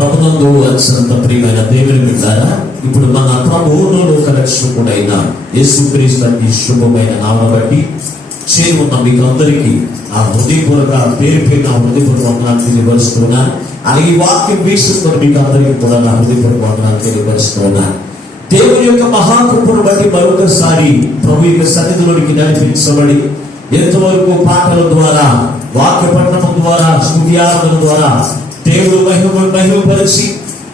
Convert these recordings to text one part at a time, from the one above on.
ప్రభునందు అత్యంత ప్రియమైన దేవుని బిడ్డారా, ఇప్పుడు మన ప్రభువును లోక రక్షకుడైన యేసుక్రీస్తు శుభమైన నామమును బట్టి చేరుకున్న మీకు అందరికీ ఆ హృదయపూర్వక పేరు పేరు నా హృదయపూర్వక వందనాలు తెలియపరుస్తున్నా. అలాగే వాక్యం వీక్షిస్తున్న మీకు అందరికీ కూడా నా హృదయపూర్వక వందనాలు తెలియపరుస్తున్నా. దేవుని యొక్క మహాకృపను బట్టి మరొకసారి ప్రభు యొక్క సన్నిధిలోనికి నడిపించబడి ఎంతవరకు పాటల ద్వారా, వాక్య పఠనం ద్వారా, స్తుత్యారాధన ద్వారా దేవుడు మహిమపరిచి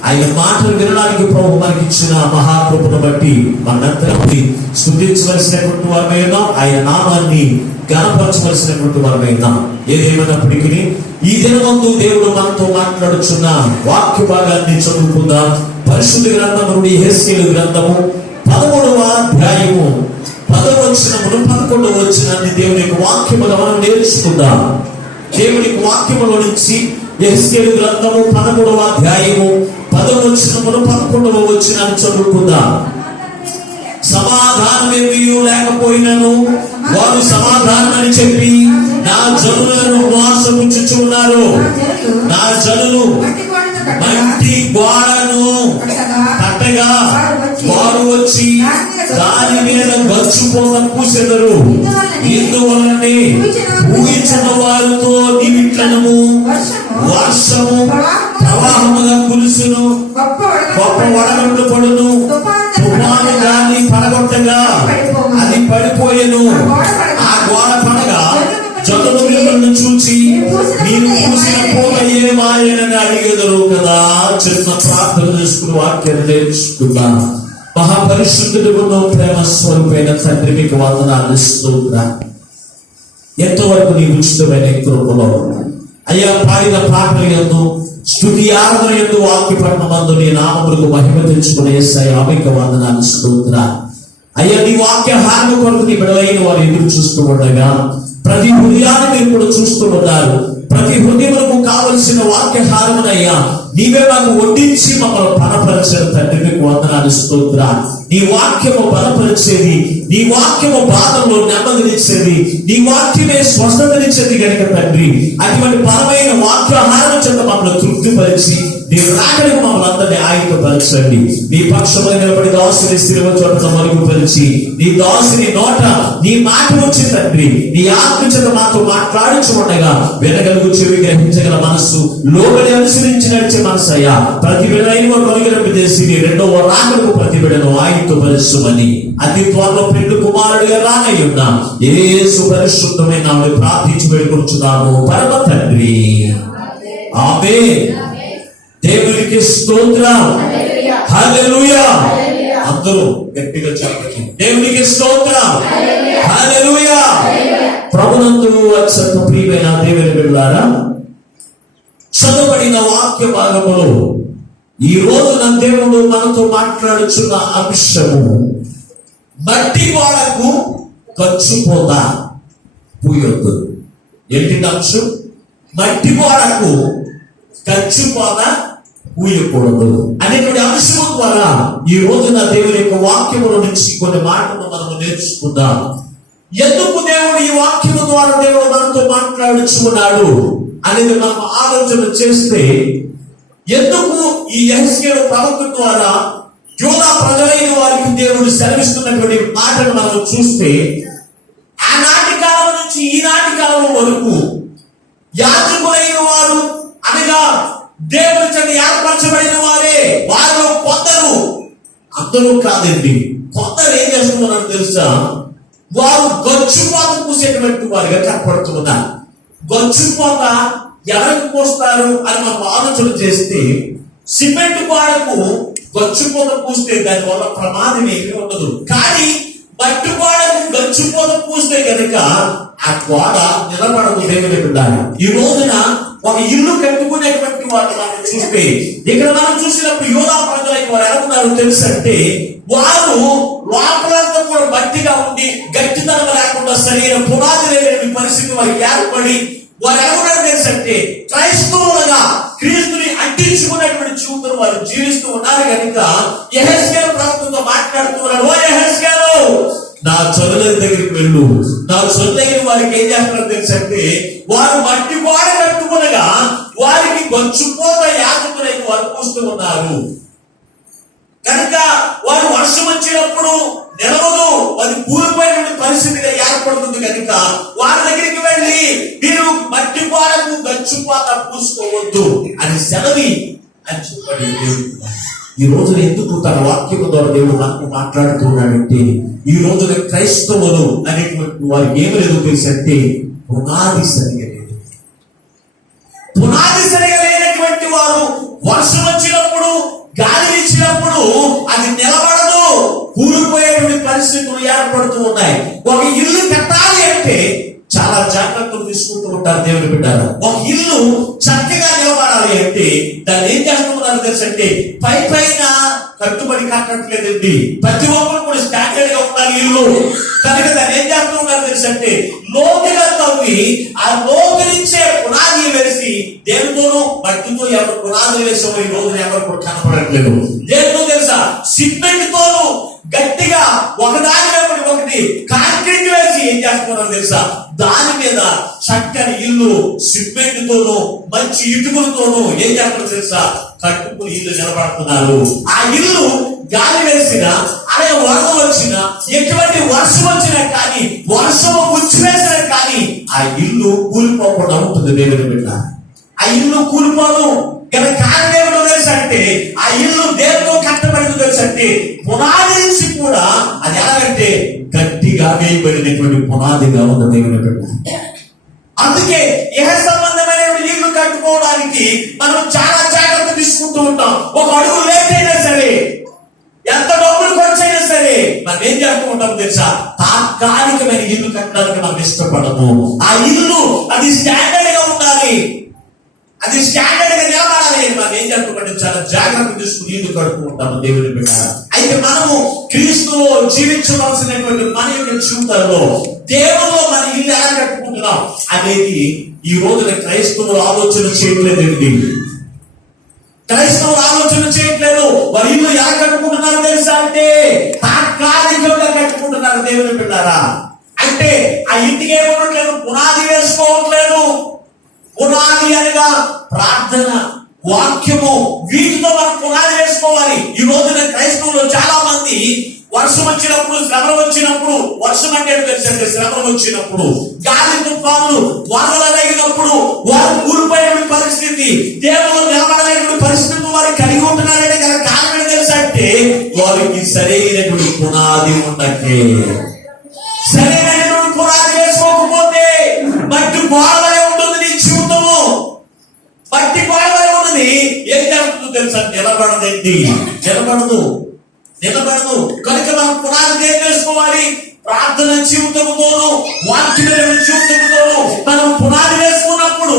ఆయన మాటలు వినడానికి ప్రభు మనకి ఇచ్చిన మహాకృపను బట్టి మనందరినీ స్తుతించవలసినటువంటి వారమైనా, ఆయన నామాన్ని గణపరచవలసినటువంటి వారమైనా. ఏదేమైనప్పటికీ ఈ దినమందు దేవుడు మనతో మాట్లాడుచున్న వాక్య భాగాన్ని చదువుకుందాం. పరిశుద్ధ గ్రంథము నుండి యెహెజ్కేలు గ్రంథము 13వ అధ్యాయము 10వ వచనమును 11వ వచనాన్ని దేవుని యొక్క వాక్యముగా మనం నేర్చుకుందాం. దేవుని వాక్యములో నుంచి యెహెజ్కేలు గ్రంథము 13వ అధ్యాయము 10వ వచనమును 11వ వచనాన్ని చదువుకుందాం. సమాధానమేమీ లేకపోయినను వారు సమాధానమని చెప్పి నా జనులను మోసపుచ్చుచున్నారు. నా జనులు మట్టి గోడను కట్టగా వారు వచ్చి దాని మీద గచ్చుపోత పూసెదరు. ఇందువలనే ఊహించిన వారితో నీవిట్లను వర్షము ప్రవాహముగా కురుసును, గొప్ప వడగండ్లు పడును, తుఫాను గాని పడగొట్టగా అది పడిపోయెను. ఆ గోడ పడగా జనులు మిమ్మల్ని చూచి మీరు పూసిన పోగ ఏమాయనని అడిగెదరు కదా. చిన్న ప్రార్థన చేసుకుని వాక్యాన్ని నేర్చుకుందాం. మహాపరిశుద్ధుడు ప్రేమ స్వరూపైన తండ్రి మీకు వందనాలు ఇస్తున్నా. ఎంతవరకు నీ ఉచితమైన కృపలో అయ్యా పాడిన పాటల యందు, స్తుతి ఆరాధన యందు, వాక్య పఠనమందు నీ నామములకు మహిమ తెచ్చుకునే యేసయ్య మీకు వందనాలు ఇస్తున్నా. అయ్యా నీ వాక్య హారణ కొరకు నీ బిడ్డలైన వారు ఎదురు చూస్తూ ఉండగా ప్రతి హృదయాన్ని మీరు కూడా చూస్తూ ఉన్నారు. ప్రతి హృదయములకు కావలసిన వాక్య హారమునయ్యా నీవే మాకు వడ్డించి మమ్మల్ని బలపరిచిన తండ్రి మీకు వందనాలు స్తోత్రా. నీ వాక్యము బలపరిచేది, నీ వాక్యము బాధల్లో నెమ్మదినిచ్చేది, నీ వాక్యమే స్వస్థతనిచ్చేది కనుక తండ్రి అటువంటి బలమైన వాక్యాహారం చేత మమ్మల్ని తృప్తిపరిచి నీ రాకడికి మమ్మల్ని అందరినీ ఆయుధపరచండి. నీ పక్షంలో నిలబడి దాసుని స్థిరమ చోట మరుగుపరిచి నీ దాసుని నోట నీ మాట వచ్చి తండ్రి నీ ఆత్మ చేత మాతో మాట్లాడించి ఉండగా వినగలుగు చెవి, గ్రహించగల మనస్సు, లోబడి అనుసరించి నడిచే మనసు అయ్యా ప్రతి బిడ్డలైన కనుగొనపు చేసి నీ రెండవ రాకడకు ప్రతి బిడ్డను ఆయుధపరచుమని అతి త్వరలో పెళ్లి కుమారుడిగా రానయ్యున్నా యేసు పరిశుద్ధమైన ప్రార్థించి వేడుకొంచున్నాము పరమ తండ్రి, ఆమేన్. దేవునికి స్తోత్రం, హల్లెలూయా. అందరూ గట్టిగా చెప్పండి, దేవునికి స్తోత్రం, హల్లెలూయా. ప్రభునందు అత్యంత ప్రియమైన దేవుని బిడ్డలారా, చదవబడిన వాక్య భాగములో ఈ రోజున దేవుడు మనతో మాట్లాడుచున్న అంశము మట్టి గోడకు గచ్చుపోత పూయొద్దు. ఏంటి అంశం? మట్టి గోడకు గచ్చుపోత పూయకూడదు అనేటువంటి అంశం ద్వారా ఈ రోజున దేవుని యొక్క వాక్యముల నుంచి కొన్ని మాటలు మనం నేర్చుకుందాం. ఎందుకు దేవుడు ఈ వాక్యము ద్వారా దేవుడు మనతో మాట్లాడుచున్నాడు అనేది మనం ఆలోచన చేస్తే, ఎందుకు ఈ యెహెజ్కేలు ప్రవక్త ద్వారా యూదా ప్రజలైన వారికి దేవుడు సెలవిస్తున్నటువంటి మాటను మనం చూస్తే, ఆనాటి కాలం నుంచి ఈనాటి కాలం వరకు యాజకులైన వారు అనగా దేవుని చేత ఏర్పరచబడిన వారే, వారు కొందరు, అందరూ కాదండి, కొందరు ఏం చేస్తున్నారని తెలుసా, వారు గచ్చుపోత పూసేటువంటి వారిగా కనపడుతున్నారు. గచ్చుపోత ఎవరికి పోస్తారు అని మనం ఆలోచన చేస్తే, సిమెంట్ గోడకు గచ్చుపోత పూస్తే దానివల్ల ప్రమాదం ఏమీ ఉండదు. కానీ మట్టి గోడకు గచ్చుపోత పూస్తే కనుక ఆ గోడ నిలబడదు. దేవుని ఉండాలి. ఈ రోజున ఒక ఇల్లు కట్టుకునేటువంటి వారు మనం చూస్తే, ఇక్కడ మనం చూసినప్పుడు యూదా ప్రజలైన వారు ఎలా ఉన్నారో తెలుసంటే, వారు లోపలంతా కూడా మట్టిగా ఉండి గట్టితనం లేకుండా శరీర పునాది లేని పరిస్థితి వారికి ఏర్పడి వారు ఎవరు తెలుసంటే క్రైస్తవులుగా క్రీస్తుని అంటించుకునేటువంటి జీవితం వారు జీవిస్తూ ఉన్నారు. కనుక యెహెజ్కేలు ప్రవక్తతో మాట్లాడుతున్నాడు, ఓ యెహెజ్కేలు నా చదువుల దగ్గరికి వెళ్ళు. నా చదువులైన వారికి ఏం చేస్తారో తెలుసంటే, వారు మట్టి గోడ కట్టుకునగా వారికి గొచ్చుపోత యాజకులైన వారు పూస్తూ ఉన్నారు. కనుక వారు వర్షం వచ్చినప్పుడు నిలవదు, అది కూలిపోయిన పరిస్థితిగా ఏర్పడుతుంది. కనుక వారి దగ్గరికి వెళ్ళి మీరు మట్టి గోడకు గచ్చుపోత పూసుకోవద్దు అని సెలవి అని చెప్పాడు దేవుడు. ఈ రోజున ఎందుకు తన వాక్యం ద్వారా దేవుడు మనకు మాట్లాడుతున్నాడంటే, ఈ రోజున క్రైస్తవులు అనేటువంటి వారికి ఏమి లేదు తెలుసంటే, పునాది సరిగా లేదు. పునాది సరిగా లేనటువంటి వారు వర్షం వచ్చినప్పుడు, గాలి ఇచ్చినప్పుడు అది నిలబడదు, కూలిపోయేటువంటి పరిస్థితులు ఏర్పడుతూ ఉన్నాయి. ఒక ఇల్లు కట్టాలి అంటే చాలా జాగ్రత్తలు తీసుకుంటూ ఉంటారు దేవుని బిడ్డలు. ఒక ఇల్లు చక్కగా నిలబడాలి అంటే దాన్ని ఏం చేస్తున్నారు తెలుసంటే, పైన కట్టుబడి కట్టట్లేదండి. ప్రతి ఒక్కరు కూడా స్టాండర్డ్ గా ఉండాలి ఇల్లు. కనుక దాన్ని ఏం చేస్తూ ఉన్నారు తెలుసంటే, లోతుగా తవ్వి ఆ లోతు నుంచే పునాది వేసి, దేనితోనూ మట్టితో ఎవరు పునాదులు వేసామో ఈ రోజున ఎవరు కూడా కనపడట్లేదు. దేనితో తెలుసా? సిమెంట్ తోనూ గట్టిగా ఒకదాని వెంబడి ఒకటి కాంక్రీట్ వేసి ఏం చేస్తున్నారు తెలుసా? దాని మీద చక్కని ఇల్లు సిమెంట్ తోనూ మంచి ఇటుకలతోనూ ఏం చేస్తున్నారు తెలుసా? కట్టుకుని ఇల్లు నిలబడుతున్నారు. ఆ ఇల్లు గాలి వేసినా, అలాగే వరద వచ్చినా, ఎటువంటి వర్షం వచ్చినా కానీ, వర్షము ముచ్చివేసినా కానీ ఆ ఇల్లు కూలిపోకుండా ఉంటుంది దేవుని బిడ్డ. ఆ ఇల్లు కూలిపోదు. కారణం ఏమిటో తెలుసంటే, ఆ ఇల్లు దేనితో కట్టబడిందో తెలుసంటే, పునాది నుంచి కూడా అది ఎలాగంటే గట్టిగా వేయబడినటువంటి పునాదిగా ఉంది దేవుని బిడ్డ. అందుకే ఏ సంబంధమైన ఇల్లు కట్టుకోవడానికి మనం చాలా జాగ్రత్త తీసుకుంటూ ఉంటాం. ఒక అడుగు లేట్ అయినా సరే, ఎంత డబ్బులు ఖర్చు అయినా సరే, మనం ఏం చేస్తూ ఉంటాం తెలుసా? తాత్కాలికమైన ఇల్లు కట్టడానికి మనం ఇష్టపడము. ఆ ఇల్లు అది స్టాండర్డ్ గా ఉండాలి, అది స్టాండర్డ్ గా నిలబడాలి. మనం ఏం చేస్తామంటే చాలా జాగ్రత్త తీసుకుని ఇల్లు కట్టుకుంటాము దేవుని బిడ్డ. అయితే మనము క్రీస్తులో జీవించవలసినటువంటి మన యొక్క జీవితంలో దేవుల్లో మన ఇల్లు ఎలా కట్టుకుంటున్నాం అనేది ఈ రోజున క్రైస్తవులు ఆలోచన చేయట్లేదండి. క్రైస్తవులు ఆలోచన చేయట్లేదు. వారి ఇల్లు ఎలా కట్టుకుంటున్నారు తెలుసా అంటే, తాత్కాలికంగా కట్టుకుంటున్నారు దేవుని బిడ్డారా. అంటే ఆ ఇంటికి ఏమనట్లేదు, పునాది వేసుకోవట్లేదు. పునాది అనగా ప్రార్థన, వాక్యము, వీటితో మనం పునాది వేసుకోవాలి. ఈ రోజున క్రైస్తవులు చాలా మంది వర్షం వచ్చినప్పుడు, శ్రమలు వచ్చినప్పుడు, వర్షం అంటే తెలుసంటే శ్రమలు వచ్చినప్పుడు, గాలి తుఫానులు, వరదలు తగినప్పుడు వారు కూలిపోయే పరిస్థితి, దేవుడు నిలబడలేని పరిస్థితులు వారు కలిగి ఉంటున్నారంటే గల కారణం తెలుసంటే, వారికి సరైనటువంటి పునాది ఉండకే. సరైనటువంటి పునాది వేసుకోకపోతే మట్టి గోడలే ఉంటుంది నీ జీవితము. మట్టి గోడలే ఉన్నది ఏం జరుగుతుందో తెలుసా? నిలబడదండి, నిలబడదు. కనుక మనం పునాది ఏం చేసుకోవాలి? ప్రార్థన జీవితంతోనూ, వాక్యమైన జీవితంతోనూ మనం పునాది వేసుకున్నప్పుడు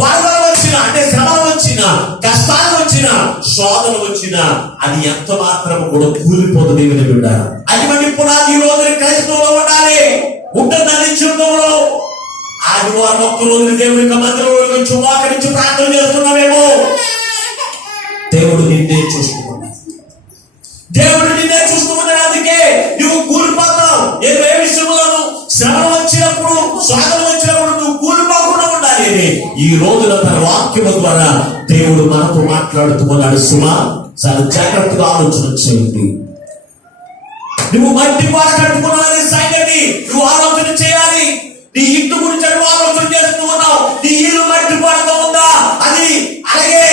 వరదలు వచ్చినా, అంటే శ్రమలు వచ్చినా, కష్టాలు వచ్చినా, శోధనలు వచ్చినా అది ఎంత మాత్రం కూడా కూలిపోతుంది దేవుని బిడ్డ. అటువంటి పునాది ఈ రోజు క్రైస్తవులో ఉండాలి. ఉంటుందని జీవితంలో ఆదివారం ఒక్క రోజు దేవుని యొక్క మందిరంలో నుంచి మోకరించి ప్రార్థన చేస్తున్నామేమో, దేవుడు నిన్నే చూస్తున్నాడు. అందుకే నువ్వు కూలిపోతావు. ఏ విషయంలోనూ శ్రమలు వచ్చినప్పుడు, శోధనలు వచ్చినప్పుడు నువ్వు కూలిపోకుండా ఉండాలి. ఈ రోజున తన వాక్యము ద్వారా దేవుడు మనతో మాట్లాడుతున్నాడు. సుమా, చాలా జాగ్రత్తగా ఆలోచన చేయండి. నువ్వు మట్టి గోడ కట్టుకున్నావు సంగతి నువ్వు ఆలోచన చేయాలి. నీ ఇంటి గురించి నువ్వు ఆలోచన చేస్తూ ఉన్నావు. నీ ఇల్లు మట్టి గోడతో ఉందా? అది అలాగే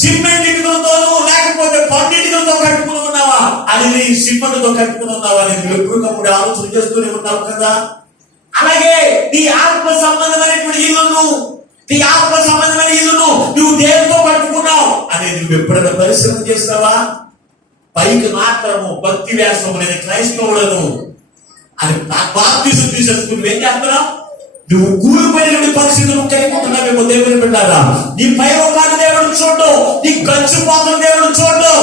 సిమెంట్ ఇటుకలతోనూ లేకపోతే పండు ఇటుకలతో కట్టుకుని ఉన్నావా? అది నీ సిమెంట్తో కట్టుకుని ఉన్నావా? నువ్వు ఎప్పటికప్పుడు ఆలోచన చేస్తూనే ఉన్నావు కదా. అలాగే నీ ఆత్మ సంబంధమైనటువంటి ఇల్లును, నువ్వు దేనితో కట్టుకున్నావు అనేది నువ్వు ఎప్పుడైనా పరిశ్రమ చేస్తావా? పైకి మాత్రము భక్తి వేషము నేను క్రైస్తవులను అని బాప్తిజం తీసేసుకుని ఏం చేస్తున్నావు? నువ్వు కూలిపోయిన పరిస్థితులు కైకుంటున్నావేమో దేవుని బిడ్డారా. నీ పై రూపాన్ని దేవుడు చూడడం, నీ ఖర్చు పాత్ర దేవుడు చూడడం.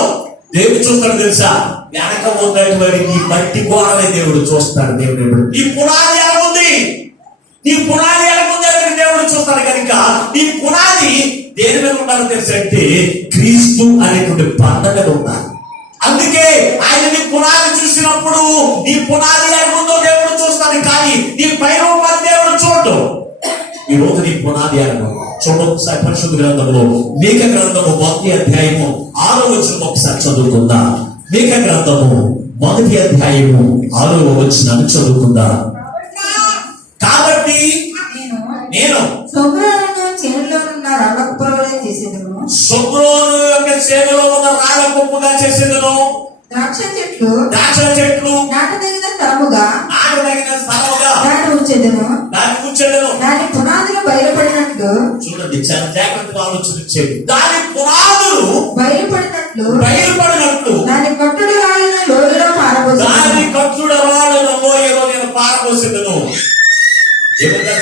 దేవుడు చూస్తాడు తెలుసా? వెనక ఉన్నటువంటి నీ మట్టి గోడనే దేవుడు చూస్తాడు. దేవుడు నీ పునాది ఎలా ఉంది, దేవుడు చూస్తాడు. కనుక నీ పునాది దేని మీద ఉండాలో తెలుసా అంటే క్రీస్తు అనేటువంటి పండగ ఉండాలి. అందుకే ఆయన నీ పునాది చూసినప్పుడు నీ పునాది ఎలా ఉందో దేవుడు చూస్తాడు, కానీ నీ పై రూపాన్ని దేవుడు చూడటం. ఈ రోజు నీ పునాది అరణం చూడ ఒకసారి పరిశుద్ధ గ్రంథంలో మీక గ్రంథము 1వ అధ్యాయము 6వ వచనం ఒకసారి చదువుకుందా. మీక గ్రంథము 1వ అధ్యాయము 6వ వచనాన్ని చదువుకుందా. కాబట్టి నేను సొమ్రోను యొక్క చేనులో ఉన్న రాళ్ళ కుప్పగా చేసేదను. ద్రాక్ష చెట్లు నాటదగిన స్థలముగా దాన్ని ఉంచెదను. దాని పునాదులు బయలుపడినట్లు చూడండి, చాలా జాగ్రత్తగా ఆలోచించేది. దాని పునాదులు బయలుపడినట్లు దాని కట్టుడు రాళ్ళను లోయలో నేను పారబోసేదను. ఏమంటే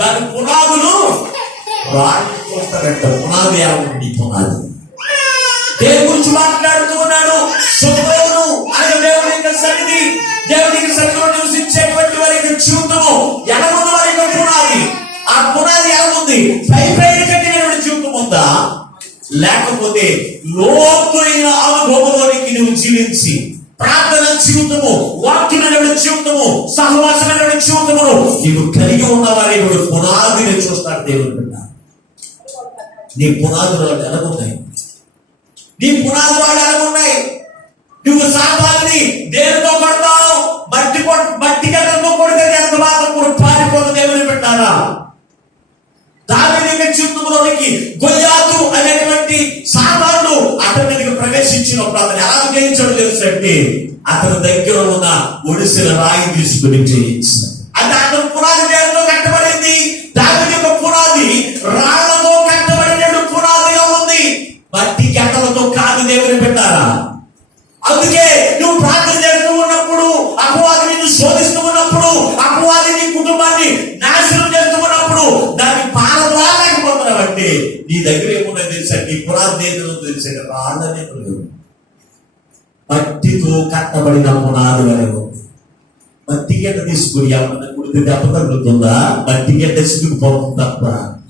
దాని పునాదులు రాళ్ళు చూస్తారంట. పునాది ఏమండి? పునాది దేవుడి గురించి మాట్లాడుతూ ఉన్నాడు. సొమ్రోను అనే దేవుడి యొక్క సన్నిధి, దేవుడికి సన్నిధిలో నివసించేటువంటి వారి యొక్క జీవితము ఎలాగున్న వారి యొక్క పునాది. ఆ పునాది ఎలాగుంది? పైపైన కట్టినటువంటి జీవితం ఉందా, లేకపోతే లోతైన అనుభవంలోనికి నువ్వు జీవించి ప్రార్థన జీవితము, వాక్యమైన జీవితము, సహవాసమైన జీవితము నీవు కలిగి ఉన్న వారి పునాదిని చూస్తాడు దేవుడు. నీ పునాదులు ఎలాగున్నాయి? నీ పునాదులు ఎలాగున్నాయి? నువ్వు సాతాన్ని దేనితో కొడతావు? మట్టి గడ్డతో కొడితే ఎంత మాత్రం కూడా పారిపోదు దేవుని పెట్టారా? దావీదు జీవితంలోనికి గొల్యాతు అనేటువంటి సాతాను అతని మీదకి ప్రవేశించినప్పుడు అతను ఎలా జయించాడు తెలుసంటే, అతని దగ్గర ఉన్న ఒడిసిన రాయి తీసుకుని జయించాడు. అంటే అతను పునాది దేనితో కట్టబడింది? దావీదు యొక్క పునాది రాళ్లతో కట్టబడిన పునాదిగా ఉంది, మట్టి గడ్డలతో కాదు దేవుని పెట్టారా? అందుకే నువ్వు ప్రార్థన చేస్తూ ఉన్నప్పుడు, అపవాది నిన్ను శోధిస్తూ ఉన్నప్పుడు, అపవాది నీ కుటుంబాన్ని నాశనం చేస్తూ ఉన్నప్పుడు దాన్ని పారద్వాలేకపోతున్నావంటే నీ దగ్గర ఏమున్నది తెలుసా? నీ పునాది ఏదో తెలుసా? రాళ్ళనే లేవు, మట్టితో కట్టబడిన పునాది వలె ఉంది. మట్టి గడ్డ తీసుకుని ఎవరైనా కుడితే దెబ్బ తగ్గుతుందా? మట్టి గడ్డ సిగ్గుపోతుంది తప్ప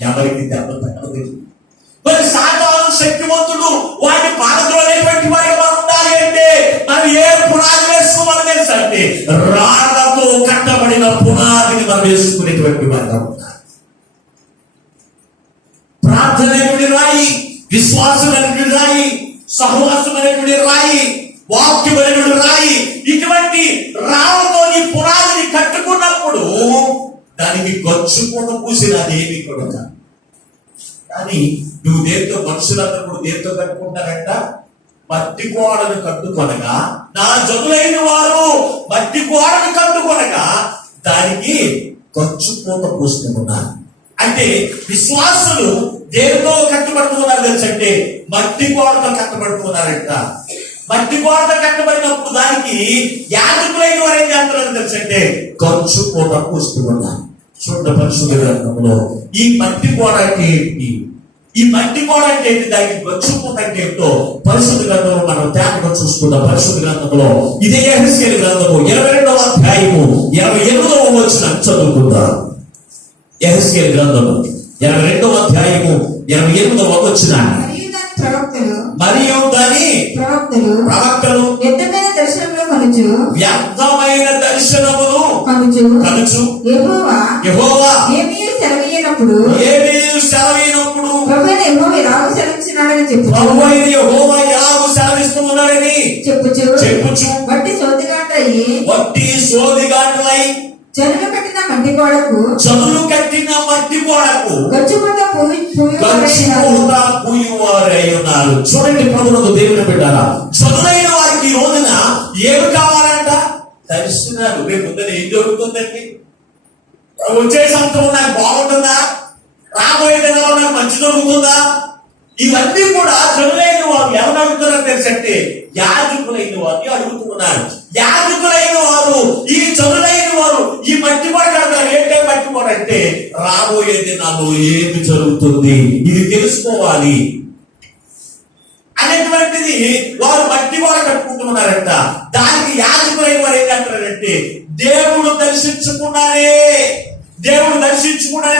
ఎవరికి దెబ్బ తగ్గదు. మరి సాతాను శక్తివంతుడు, వాటిని పారద్రోలేటువంటి వారిగా మనం ఉండాలి అంటే మనం ఏ పునాది వేసుకోవాలి తెలుసా? అంటే రాళ్లతో కట్టబడిన పునాదిని మనం వేసుకునేటువంటి వారిగా ఉండాలి. ప్రార్థన అనేటువంటి రాయి, విశ్వాసం అనేటువంటి రాయి, సహవాసం అనేటువంటి రాయి, వాక్యం అనేటువంటి రాయి, ఇటువంటి రాళ్లతో నీ పునాదిని కట్టుకున్నప్పుడు దానికి గచ్చు కూడా పూసినదేమి కూడా. కానీ నువ్వు దేంతో, మనుషులందరూ కూడా దేంతో కట్టుకుంటారంట? మట్టి గోడను కట్టుకొనగా, నా జనులైన వారు మట్టి గోడను కట్టుకొనగా దానికి గచ్చు పూత పూస్తున్నారు. అంటే విశ్వాసులు దేనితో కట్టుబడుతున్నారు తెలుసంటే? మట్టి గోడతో కట్టుబడుతున్నారంట. మట్టి గోడతో కట్టబడినప్పుడు దానికి యాజకులైన వారు ఏం చేస్తున్నారు తెలుసంటే? గచ్చు పూత పూస్తున్నారు. చూడ పరిశుద్ధ గ్రంథంలో ఈ మట్టి గోడ అంటే ఏంటి? ఈ మట్టి గోడ అంటే ఏంటి? దానికి గచ్చుపూత అంటే ఏంటో పరిశుద్ధ గ్రంథంలో మనం తేటగా చూసుకుందాం. పరిశుద్ధ గ్రంథంలో ఇదే యెహెజ్కేలు గ్రంథము 22వ అధ్యాయము 28వ వచనం చదువుకుందాం. యెహెజ్కేలు గ్రంథము 22వ అధ్యాయము 28వ వచనం. మరియు దాని ప్రవక్తలు వ్యర్థమైన దర్శనమును కనుచు యెహోవా ఏమీ సెలవీయనప్పుడు ప్రభువైన యెహోవా ఎలాగూ సెలవిస్తున్నాడని చెప్పుచు వట్టి సోదిగాండ్రై చదును కట్టిన మట్టి గోడకు గచ్చుపూత పూయువారై ఉన్నారు. చూడండి ప్రభువుకు దేవుని బిడ్డలారా, చదునైన వారికి ఈ రోజున ఏమి కావాలంట? దర్శనాలు. రేపు ఏం జరుగుతుందండి? వచ్చే సంవత్సరం నాకు బాగుంటుందా? రాబోయే దినాల్లో నాకు మంచి జరుగుతుందా? ఇవన్నీ కూడా చదునైన వారు ఎవరు అడుగుతున్నారో తెలుసంటే యాజకులైన వారిని అడుగుతున్నారు. యాజకులైన వారు, ఈ చదునైన వారు ఈ మట్టి గోడ కడతారు. ఏంటంటే మట్టి గోడ అంటే రాబోయే దినాల్లో ఏమి జరుగుతుంది ఇది తెలుసుకోవాలి అనేటువంటిది వారు మట్టి గోడ కట్టుకుంటున్నారంట. దానికి యాజకులైన వారు ఏం చేస్తారంటే దేవుడు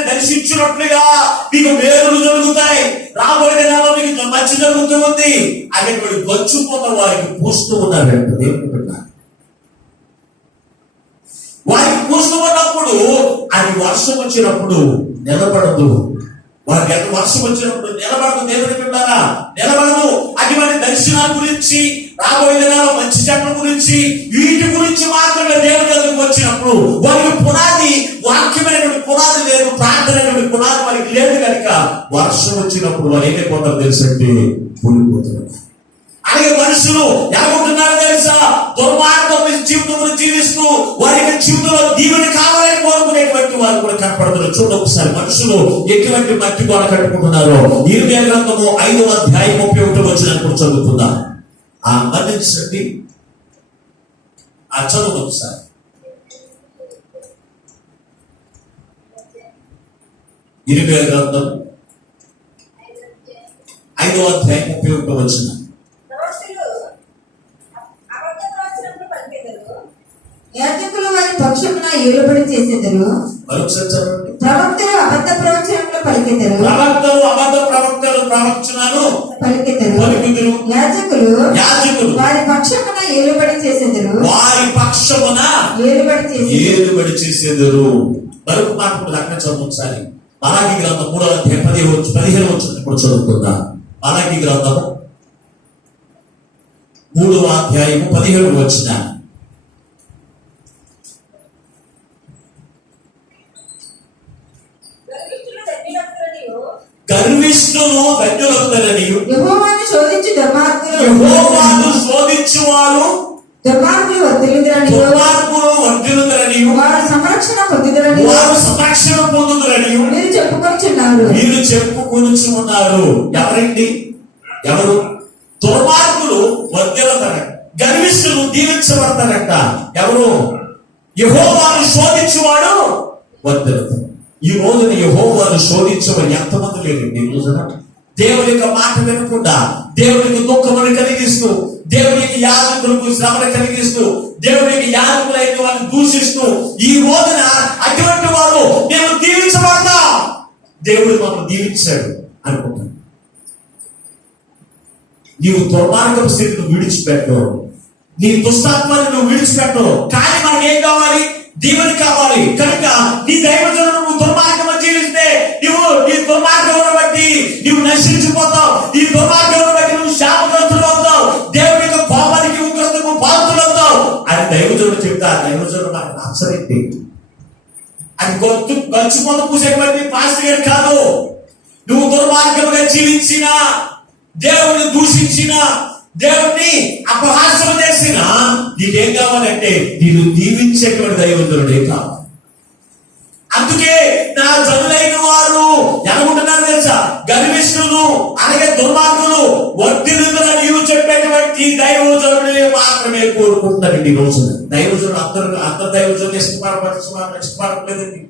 దర్శించినట్లుగా మీకు మేలులు జరుగుతాయి, రాబోయే దినాల్లో మీకు మంచి జరుగుతుంది అనేటువంటి గచ్చుపోత వారికి పూస్తూ ఉన్నారంట. దేవుడు వారికి పూస్తూ ఉన్నప్పుడు అది వర్షం వచ్చినప్పుడు నిలబడదు. వారికి ఎంత వర్షం వచ్చినప్పుడు నిలబడదు. దేవుని బిడ్డలారా, నిలబడదు. అటువంటి దర్శనాల గురించి, రాబోయే దినాల్లో మంచి చెట్ల గురించి, వీటి గురించి మాత్రమే దేవుని దగ్గరికి వచ్చినప్పుడు వారికి పునాది, వాక్యమైనటువంటి పునాది లేదు, ప్రార్థనైనటువంటి పునాది వారికి లేదు కనుక వర్షం వచ్చినప్పుడు వారు ఏమైపోతారో తెలుసంటే కూలిపోతున్నారు. అలాగే మనుషులు ఎలాగుంటున్నారు తెలుసా? దుర్మార్గమైన జీవితంలో జీవిస్తూ వారి యొక్క జీవితంలో దీవెన కావాలని కోరుకునేటువంటి వారు కూడా కనపడుతున్నారు. చూడండి ఒకసారి మనుషులు ఎటువంటి మట్టి గోడ కట్టుకుంటున్నారో. ఇర్మియా గ్రంథము 5వ అధ్యాయం 31వ వచనం కూడా చదువుకుందాం. ఆ మరణించండి, ఆ చదువు ఒకసారి. ఇర్మియా గ్రంథం 5వ అధ్యాయం 31వ వచనం. యాజకులు వారి పక్షమున ఏలుబడి చేసేదరు. ప్రవక్తలు అబద్ధ ప్రవచనములు పలికెదరు. పలికెదరు. యాజకులు వారి పక్షమున ఏలుబడి చేసేదరు. ఏలుబడి చేసేదరు. మరొక మాట కూడా అక్కడ చదువుకోసారి. మలాకి గ్రంథం 3వ అధ్యాయం 15వ వచనం ఇప్పుడు చదువుకుందాం. మలాకి గ్రంథము 3వ అధ్యాయము 15వ వచనం. గర్విష్ఠులు ధన్యులందరనియు, యెహోవాను శోధించు దుర్మార్గులు, యెహోవాను శోధించువారు దుర్మార్గులు వర్ధిల్లుదురనియు, దుర్మార్గులు వర్ధిల్లుదురనియు, వారు సంరక్షణ పొందుదురనియు, వారు సంరక్షణ పొందుదురనియు మీరు చెప్పుకొనుచున్నారు. మీరు చెప్పుకొనుచున్నారు. ఎవరండి? ఎవరు? దుర్మార్గులు వర్ధిల్లుతారట, గర్విష్ఠులు దీవించబడతారట. ఎవరు? యెహోవాను శోధించువాడు వర్ధిల్లుతాడు. ఈ రోజున యెహోవాను శోధించమని ఎంతమంది లేరండి? ఈ రోజున దేవుని యొక్క మాట వినకుండా, దేవునికి దుఃఖమును కలిగిస్తూ, దేవునికి యాజకులకు శ్రమను కలిగిస్తూ, దేవునికి యాజకులైన వారిని దూషిస్తూ, ఈ రోజున అటువంటి వారు మేము దీవించబడతా, దేవుడు మమ్మల్ని దీవించాడు అనుకుంటాను. నీవు దుర్మార్గపు స్థితిని విడిచిపెట్టవు, నీ దుష్టాత్మాన్ని నువ్వు విడిచిపెట్టవు. కానీ మనకి ఏం కావాలి? దీవెన కావాలి. కనుక నీ దైవజనులు నువ్వు దుర్మార్గం జీవిస్తే నువ్వు నీ దుర్మార్గం బట్టి నువ్వు నశించిపోతావు. నీ దుర్మార్గం బట్టి నువ్వు శాపగ్రస్తులు అవుతావు. దేవుని యొక్క కోపానికి ఉగ్రతకు పాత్రలు అవుతావు అని దైవజనులు చెప్తారు. దైవజనులు నాకు నచ్చరేంటి? అది గచ్చిపోత పూసేటువంటి పాస్టర్ గారు కాదు. నువ్వు దుర్మార్గంగా జీవించినా, దేవుని దూషించినా, దేవుణ్ణి అపహాస్యం చేసిన నీకేం కావాలంటే నేను దీవించేటువంటి దైవజనుడే కావాలి. అందుకే నా జనులైన వారు ఎలాగుంటున్నారు తెలుసా? గర్విష్ఠులు, అలాగే దుర్మార్గులు వర్ధిల్లుదురని నీవు చెప్పేటువంటి దైవజనుడే మాత్రమే కోరుకుంటారండి. ఈ రోజున దైవజనుడు అందరు దైవజనులు ఇష్టపడట్లేదండి.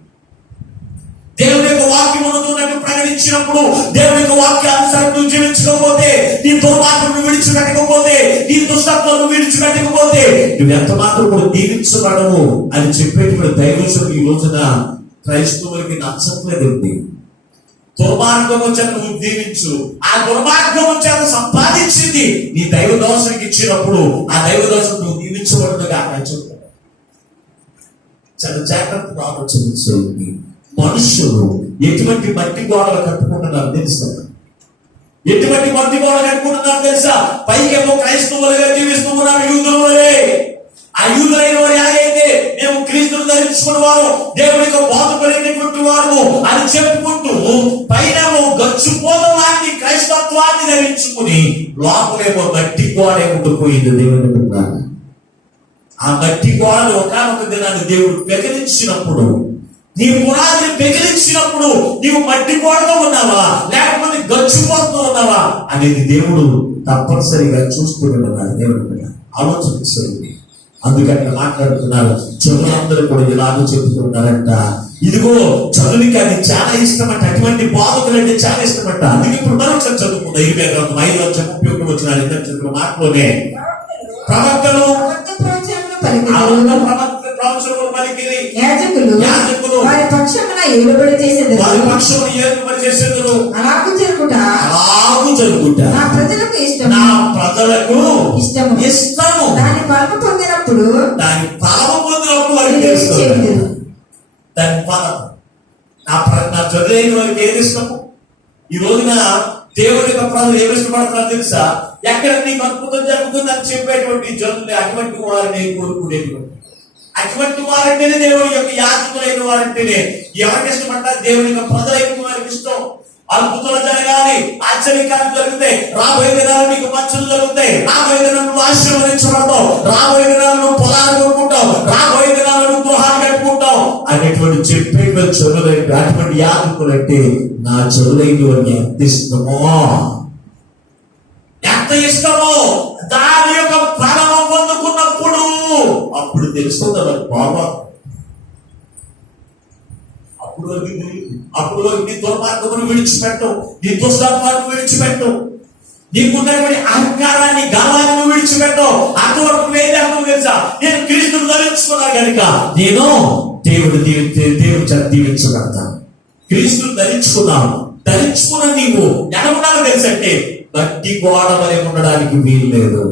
దేవుని యొక్క వాక్యమును ప్రకటించినప్పుడు, దేవుని యొక్క వాక్యానుసారం నువ్వు జీవించకపోతే, నీ దుర్మార్గం విడిచిపెట్టకపోతే, నీ దుష్టత్వం విడిచిపెట్టకపోతే నువ్వు ఎంత మాత్రం కూడా దీవించబడవు అని చెప్పేటువంటి దైవజనుడు ఈ రోజున క్రైస్తవులకి నచ్చట్లేదండి. దుర్మార్గము చేత నువ్వు దీవించు, ఆ దుర్మార్గము చేత సంపాదించింది నీ దైవ దోషానికి ఇచ్చినప్పుడు ఆ దైవ దోషం నువ్వు దీవించబడుతుగా చెప్పాడు. చాలా జాగ్రత్తగా ఆలోచించండి. మనుషులు ఎటువంటి మట్టి గోడలు కట్టుకుంటున్నారు తెలుసా? ఎటువంటి మట్టి గోడలు కట్టుకుంటున్నారు తెలుసా? పైకేమో క్రైస్తవులుగా జీవిస్తూ ఉన్నారు యూదుల వలె. ఆ యూదులైన వారు ఎలాగైతే మేము క్రీస్తును ధరించుకున్న వారు, దేవుని యొక్క బోధపడినటువంటి వారు అని చెప్పుకుంటూ పైనేమో గచ్చిపోవాన్ని క్రైస్తత్వాన్ని ధరించుకుని లోపలేమో మట్టి గోడ ఉండిపోయింది. దేవుని ఆ మట్టి గోడలు ఒకనొక దినాన్ని దేవుడు పెకలించినప్పుడు, నీ పునాదిని పెకిలించినప్పుడు నీవు మట్టి గోడతో ఉన్నావా లేకపోతే గచ్చిపోతూ ఉన్నావా అనేది దేవుడు తప్పనిసరిగా చూస్తున్నాడు. దేవుడు ఆలోచించండి. అందుకని మాట్లాడుతున్నారు. చదువులందరూ కూడా ఇలాగ చెబుతున్నారంట, ఇదిగో చదువుకి అది చాలా ఇష్టమంట, అటువంటి బాధకులు అంటే చాలా ఇష్టమంట. అందుకే ఇప్పుడు మరొకసారి చదువుకుందాం. 25 వచ్చిన మాటలోనే ప్రవక్తలు యాజకులు వారి పక్షమున ఏలుబడి చేసేదరు. అలాగు జరుగుట నా ప్రజలకు ఇష్టము. దాని ఫలము పొందినప్పుడు దాని ఫలము నా చదువులైన వారికి ఏది ఇష్టము? ఈ రోజున దేవుని యొక్క ప్రజలు ఏమి ఇష్టపడుతున్నారో తెలుసా? ఎక్కడ నీకు అద్భుతం జరుగుతుందని చెప్పేటువంటి జనులు అటువంటి వారిని కోరుకునేటువంటి, అటువంటి వారంటేనే దేవుని యొక్క యాజకులైన వారంటేనే ఎవరికి ఇష్టపడతారు? దేవుని యొక్క ప్రజలైన వారికి ఇష్టం. అద్భుతాలు జరగాలి, ఆశ్చర్యకాలు జరుగుతాయి, రాబోయే దినాలు నీకు మంచులు జరుగుతాయి, రాబోయే దినాలు నువ్వు ఆశీర్వదించబడతావు, రాబోయే దినాలు నువ్వు పొలాలు కొనుక్కుంటావు, రాబోయే దినాలు నువ్వు గృహాలు కట్టుకుంటావు అనేటువంటి చెప్పేటువంటి చదువులైన అటువంటి యాజకులంటే నా చదువులైన వారిని ఎంత ఇష్టమో, ఎంత ఇష్టమో దాని యొక్క ఫలం పొందుకున్నప్పుడు అప్పుడు తెలుస్తుంది వారి బాబా. అప్పుడు నీ దుర్మార్గమును విడిచిపెట్టు, నీ దుష్టత్వాన్ని విడిచిపెట్టు, నీకున్నటువంటి అహంకారాన్ని గర్వాన్ని విడిచిపెట్టు. అంతవరకు నువ్వేం తెలుసా? నేను క్రీస్తును ధరించుకున్నా కనుక నేను దేవుడు దీవించగలుగుతాను. క్రీస్తును ధరించుకున్నాను, ధరించుకున్న నీవు ఎలాగున్నావు తెలుసంటే మట్టి గోడ వలె ఉండడానికి వీలు లేదు.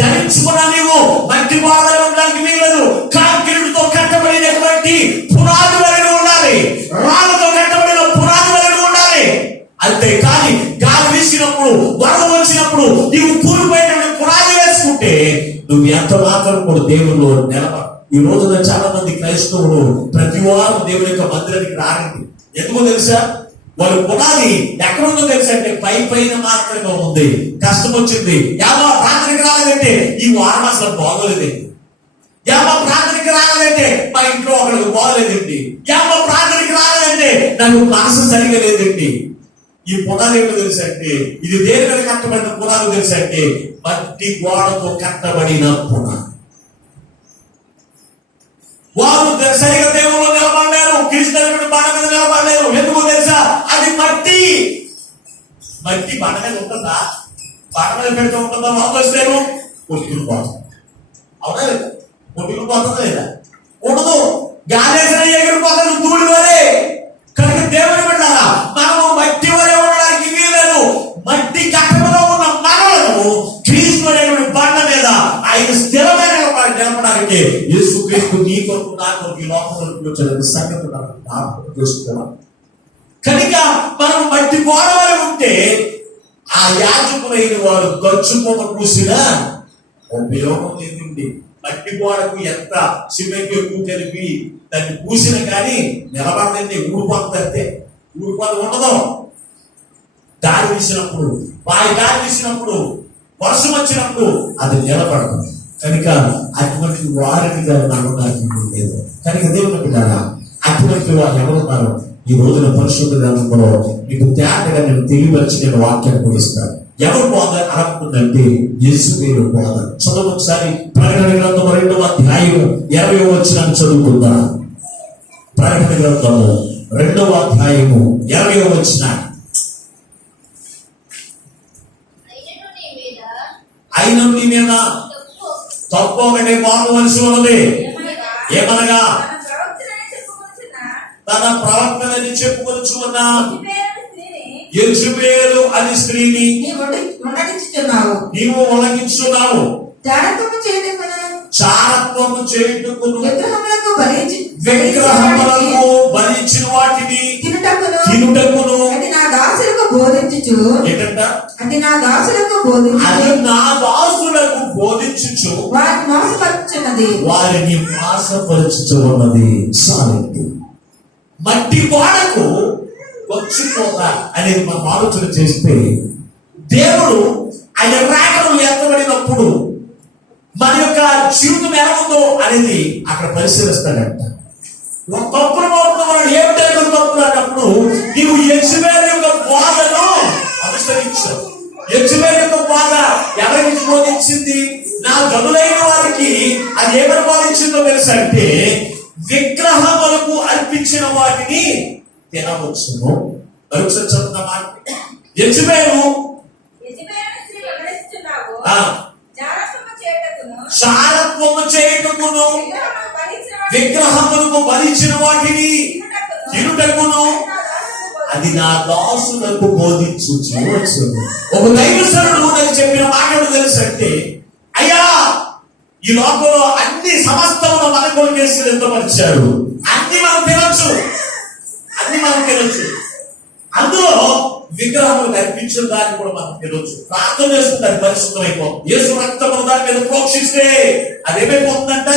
ధరించుకున్న నీవు మట్టి గోడ వలె ఉండడానికి వీలు లేదు. కాంక్రీటుతో కట్టబడినటువంటి పునాది వలె ఉండాలి, రాళ్ళతో కట్టబడిన పునాది వలె ఉండాలి. అంతేకాని గాలి వీసినప్పుడు, వరద వచ్చినప్పుడు నీవు కూలిపోయినటువంటి పునాది వేసుకుంటే నువ్వు ఎంత మాత్రం కూడా దేవుళ్ళు నిలబడ. ఈ రోజున చాలా మంది క్రైస్తవులు ప్రతి వారం దేవుని యొక్క మందిరానికి రారండి. ఎందుకో తెలుసా? వాళ్ళు పునాది ఎక్కడ ఉందో తెలుసా అంటే పైన మాత్రమే ఉంది. కష్టం వచ్చింది, యాభై ప్రాంతానికి రాలేదంటే ఈ వారం అసలు బాగోలేదండి, యాభై ప్రాంతానికి రాలేదంటే మా ఇంట్లో ఒకరికి బాగోలేదండి, యాభై ప్రాంతానికి రాలేదంటే నాకు మనసు సరిగా లేదండి. ఈ పునాది ఏమిటో తెలుసా అంటే ఇది దేని మీద కట్టబడిన పునాది తెలుసా అంటే మట్టి గోడతో కట్టబడిన పునాది. వారు సరిగా దేవుళ్ళు నిలబడలేరు, క్రీస్తు బండ మీద నిలబడలేరు. ఎందుకు తెలుసా? అది మట్టి. మట్టి బండ మీద ఉంటుందా? బండ మీద పెడితే ఉంటుందా? వాపస్తేను కొట్టుకుని పోతుంది. అవునా లేదా? కొట్టుకుని పోతుందా లేదా? ఉండదు. గాలేసిన ఎగిరిపోతుంది ధూళి వలే. కనుక దేవుని పెట్టారా మనము మట్టి వలె ఉండడానికి వీలేదు. మట్టి కట్టబడిలో ఉన్న మనము క్రీస్తు అనేటువంటి బండ మీద ఆయన స్థిరమైన నిలపడానికి యేసుక్రీస్తు నీ కొరకు నా కొరకు ఈ లోకంలోకి వచ్చిన సంగతి చూసుకోవాలి. కనుక మనం మట్టి గోడ వలె ఉంటే ఆ యాజకులైన వారు గచ్చుకోక పూసినా ఉపయోగం లేదండి. మట్టి గోడకు ఎంత సిమెంట్ ఎక్కువ కలిపి దాన్ని పూసిన కానీ నిలబడదండి, ఊడిపోతుందంటే. ఊడిపోత ఉండదు. గాలి వీసినప్పుడు, గాలి వీసినప్పుడు, వర్షం వచ్చినప్పుడు అది నిలబడదు. కనుక అటువంటి వారిగా నమ్మడానికి లేదు. కనుక దేవుని బిడ్డలారా అటువంటి వారు ఎవరున్నారు? ఈ రోజున పరిశుద్ధ గ్రంథంలో మీకు తేటగా నేను తెలియవచ్చి నేను వాక్యాన్ని కూడా ఇస్తాను. ఎవరు బోధ అనుకుంటుందంటే యేసుక్రీస్తు బోధ. చదువు ఒకసారి ప్రకటన గ్రంథం 2వ అధ్యాయం 20వ వచనాన్ని చదువుకుందా. ప్రకటన గ్రంథము 2వ అధ్యాయము 20వ వచనం. అయినను నీ మీద తప్పు ఒకటి మానవలసి ఉన్నది. ఏమనగా తన ప్రవక్తలని చెప్పుకొచ్చుకున్న యెజబెలు అనే స్త్రీని నీవు ఉల్లంఘించున్నావు. చారత్వము చేయుటకును విగ్రహములకు బలించిన వాటిని తినుటకును అది నా దాసులకు బోధించుచు వారిని మోసపరుచుచు ఉన్నది. సాలింది మట్టి గోడకు వచ్చిపోత అనేది మనం ఆలోచన చేస్తే దేవుడు ఆయన రాకడలు ఎత్తబడినప్పుడు మన యొక్క జీవితం ఎలా ఉందో అనేది అక్కడ పరిశీలిస్తాడంట. తప్పులు మోపుతున్న వాడు ఏమిటో తప్పులు అన్నప్పుడు నీవు యెజబెలు యొక్క బోధను అనుసరించావు. యెజబెలు యొక్క బోధ ఎవరికి బోధించింది? నా గనులైన వారికి అది ఏమని బోధించిందో తెలుసా అంటే విగ్రహములకు అర్పించిన వాటిని తినవచ్చును. మరొకసారి చెప్తున్న మాట. యెజబెలు శారత్వము చేయుటకును విగ్రహములకు బలించిన వాటిని తినుటకును అది నా దాసులకు బోధించుచు. ఒక దైవజనుడు నాకు చెప్పిన మాటలు తెలుసంటే అయ్యా ఈ లోకంలో అన్ని సమస్తమును మన కొరకే సిద్ధపరిచాడు. అన్ని మనం తినొచ్చు, అన్ని మనం మనం తినొచ్చు. అందులో విగ్రహములు కనిపించిన దాన్ని కూడా మనం తినొచ్చు. ప్రార్థన చేస్తుంది, అది పరిశుద్ధమైపోతుంది. యేసు రక్తము దాని మీద ప్రోక్షిస్తే అది ఏమైపోతుందంట,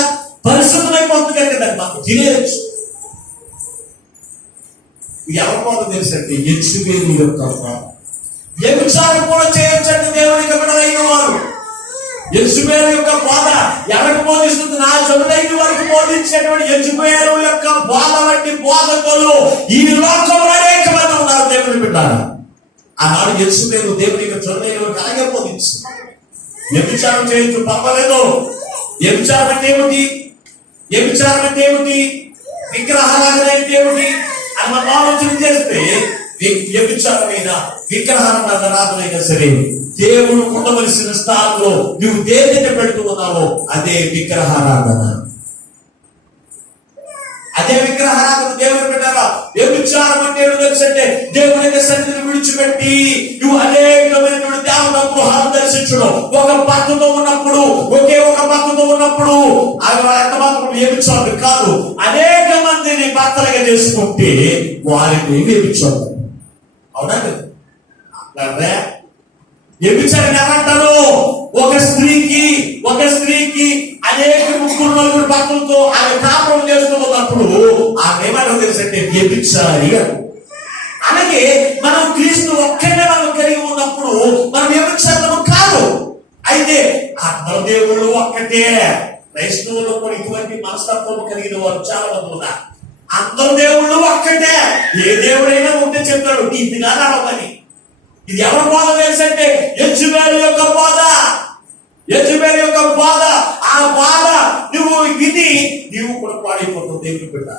పరిశుద్ధమైపోతుంది కనుక దాన్ని మనం తినేయచ్చు. ఇది ఎవరి కోసం తెలుసండి? యెజబెలు యొక్క పాపం. వ్యభిచారం కూడా చేయొచ్చండి దేవునికి బిడ్డలైన వారు. యెజబెలు యొక్క బోధ ఎవరికి బోధిస్తుంది? నా జనులైన వరకు బోధించేటువంటి యెజబెలు యొక్క బోధ వంటి బోధకులు ఈ లోకంలో అనేక మంది ఉన్నారు దేవుని బిడ్డలారా. ఆనాడు యెజబెలు దేవుని యొక్క జనులైన వరకు అలాగే బోధించింది. వ్యభిచారం చేయొచ్చు, పర్వాలేదు. వ్యభిచారం అంటే ఏమిటి? వ్యభిచారం అంటే ఏమిటి? విగ్రహారాధన అంటే ఏమిటి అని మనం ఆలోచన చేస్తే, వ్యభిచారమైన విగ్రహారాధనైనా సరే దేవుడు ఉండవలసిన స్థానంలో నువ్వు దేనిని పెడుతూ ఉన్నావో అదే విగ్రహారాధన. అదే విగ్రహారాధన. దేవుని పెట్టారా? వ్యభిచారం అంటే ఏమిటో తెలుసంటే దేవుని యొక్క సన్నిధిని విడిచిపెట్టి నువ్వు అనేకమైనటువంటి దేవత గృహాలు దర్శించడం. ఒక భక్తుతో ఉన్నప్పుడు, ఒకే ఒక భక్తుతో ఉన్నప్పుడు ఎంత మాత్రం వ్యభిచారం కాదు, అనేక మందిని భర్తలుగా చేసుకుంటే వారిని వ్యభిచారం. అవునా కదా? వ్యభిచారం ఏమంటారు? ఒక స్త్రీకి అనేక ముగ్గురు నలుగురు భక్తులతో ఆమె కాపురం చేస్తున్నప్పుడు ఆమె ఏమంటారు తెలుసంటే వ్యభిచారి. అలాగే మనం క్రీస్తు ఒక్కడే మనం కలిగి ఉన్నప్పుడు మనం వ్యభిచారము కాదు. అయితే అందరు దేవుళ్ళు ఒక్కటే. క్రైస్తవులు కూడా ఇటువంటి మనస్తత్వం కలిగిన వారు చాలా మంది ఉన్నారు. అందరు దేవుళ్ళు ఒక్కటే. ఏ దేవుడైనా ఉంటే చెప్తాడు ఇది కాదని. ఇది ఎవరి బోధ తెలుసంటే యెజబెలు యొక్క బోధ. యెజబెలు యొక్క బోధ. ఆ బోధ నువ్వు విని నీవు కూడా పాడైపోతావు దేవుని బిడ్డ.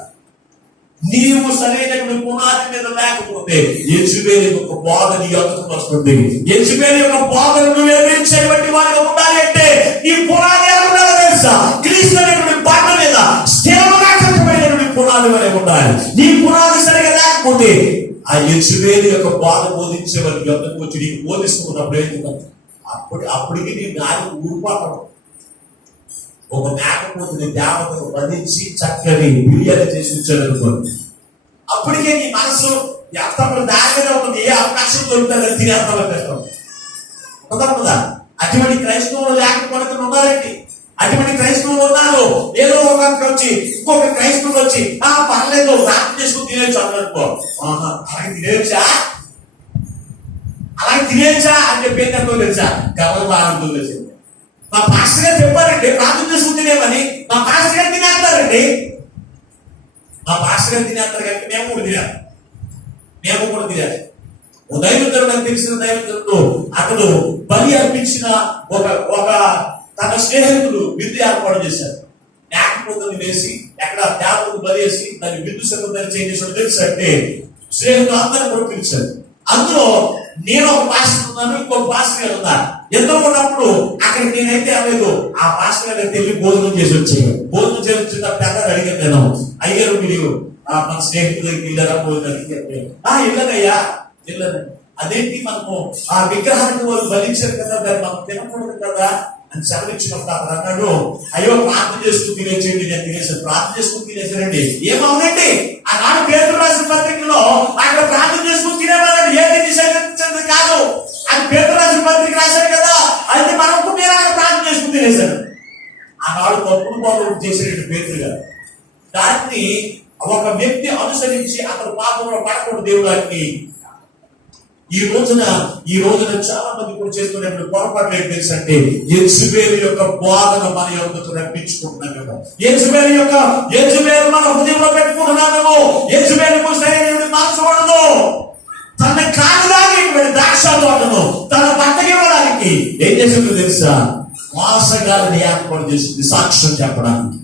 నీవు సరైనటువంటి పునాది మీద లేకపోతే యెజబెలు యొక్క బోధ నీ యొక్కకు వస్తుంది. యెజబెలు యొక్క బోధను నువ్వు ఎదిరించేటువంటి వారిగా ఉండాలి అంటే నీ పునాది ఎలా ఉండాలో తెలుసా? క్రీస్తు అనేటువంటి బండ మీద స్థిరంగా కట్టబడినటువంటి పునాది వలె ఉండాలి. నీ పునాది సరిగా లేకపోతే ఆ యెజబెలు యొక్క బోధ బోధించే వారికి యొక్కకు వచ్చి నీకు బోధిస్తున్నప్పుడు ఏంటంటే అప్పటికి నీ నాలుగు ఊరుపాటం. ఒక మేకపోతుని దేవతను బంధించి చక్కని బిర్యానీ చేసి ఉంచాడు అనుకోండి, అప్పటికే నీ మనసు ఎంత దానిలో ఉంటుంది. ఏ అవకాశం దొరుకుతుందో తినేస్తాం పెట్టేస్తాం కదా. అటువంటి క్రైస్తవులు లేకపోతే ఉన్నారండి. అటువంటి క్రైస్తవులు ఉన్నారు. ఏదో ఒక వచ్చి ఇంకొక క్రైస్తవులు వచ్చి పర్లేదు రాత్రి చేసుకుని తినేచ్చు అన్ననుకో, అలాగే తినేచ్చా అని చెప్పి ఏంటో తెలుసా? గమనం బాగుంటుందో తెలిసింది. మా పాస్టర్ గారు చెప్పారండి ప్రార్థన చేసుకుని తినేమని. మా పాస్టర్ గారు తినేస్తారండి. మా పాస్టర్ గారు తినేస్తారు కనుక మేము కూడా తినేది. ఓ దైవజనుడు, నాకు తెలిసిన దైవజనుడు, అతడు బలి అర్పించిన ఒక తన స్నేహితుడు విందు ఏర్పాటు చేశారు. మేకపోతుని వేసి ఎక్కడ దేవతను బలి వేసి దాన్ని విందు సంగతి చేసేసాడు తెలుసు అంటే స్నేహితులు అందరిని కూడా పిలిచారు. అందులో నేను ఒక పాస్టర్ ఉన్నాను, ఇంకొక పాస్టర్ గారు ఉన్నారు. ఎందరో ఉన్నప్పుడు అక్కడికి నేనైతే అవ్వలేదు. ఆ పాస్టర్ గారు వెళ్ళి భోజనం చేసి వచ్చాను. భోజనం చేసి వచ్చిన పెద్ద అడిగాను నేను, అయ్యారు మీరు మన స్నేహితులకి వెళ్ళారా భోజనానికి? వెళ్ళదయ్యా వెళ్ళదండి. అదేంటి మనము ఆ విగ్రహానికి వాళ్ళు బలించారు కదా, దాన్ని మనం తినకూడదు కదా అని సెలవిచ్చినప్పుడు అతను అన్నాడు, అయ్యో ప్రార్థన చేసుకుని తినేసేయండి. నేను తినేసాను. ప్రార్థన చేసుకుని తినేసానండి. ఏమవునండి? ఆనాడు పేతురు రాసిన పత్రికలో అక్కడ ప్రార్థన చేసుకుని తినేవాళ్ళని ఏది నిషేధించింది కాదు. అది పేతురు రాసిన పత్రిక రాశాడు కదా, అయితే మనం కూడా అక్కడ ప్రార్థన చేసుకుని తినేశాను. ఆనాడు తప్పుడు పాపం చేసేటట్టు పేతురు గారు దాన్ని ఒక వ్యక్తి అనుసరించి అతను పాపంలో పడకూడదు దేవుడానికి. ఈ రోజున చాలా మంది కూడా చేస్తున్నప్పుడు పొరపాటు ఏంటి తెలుసు అంటే యెజబెలు యొక్క బోధన మన యొక్కకు రప్పించుకుంటున్నాం కదా. యెజబెలు మన హృదయంలో పెట్టుకుంటున్నాము. యెజబెలుకు సరైన మనసు ఉండదు. తన కాగడానికి ద్రాక్ష తోటను తన భర్తకి ఇవ్వడానికి ఏం చేసిందో తెలుసా? మోసగాడిని ఏర్పాటు చేసింది సాక్ష్యం చెప్పడానికి.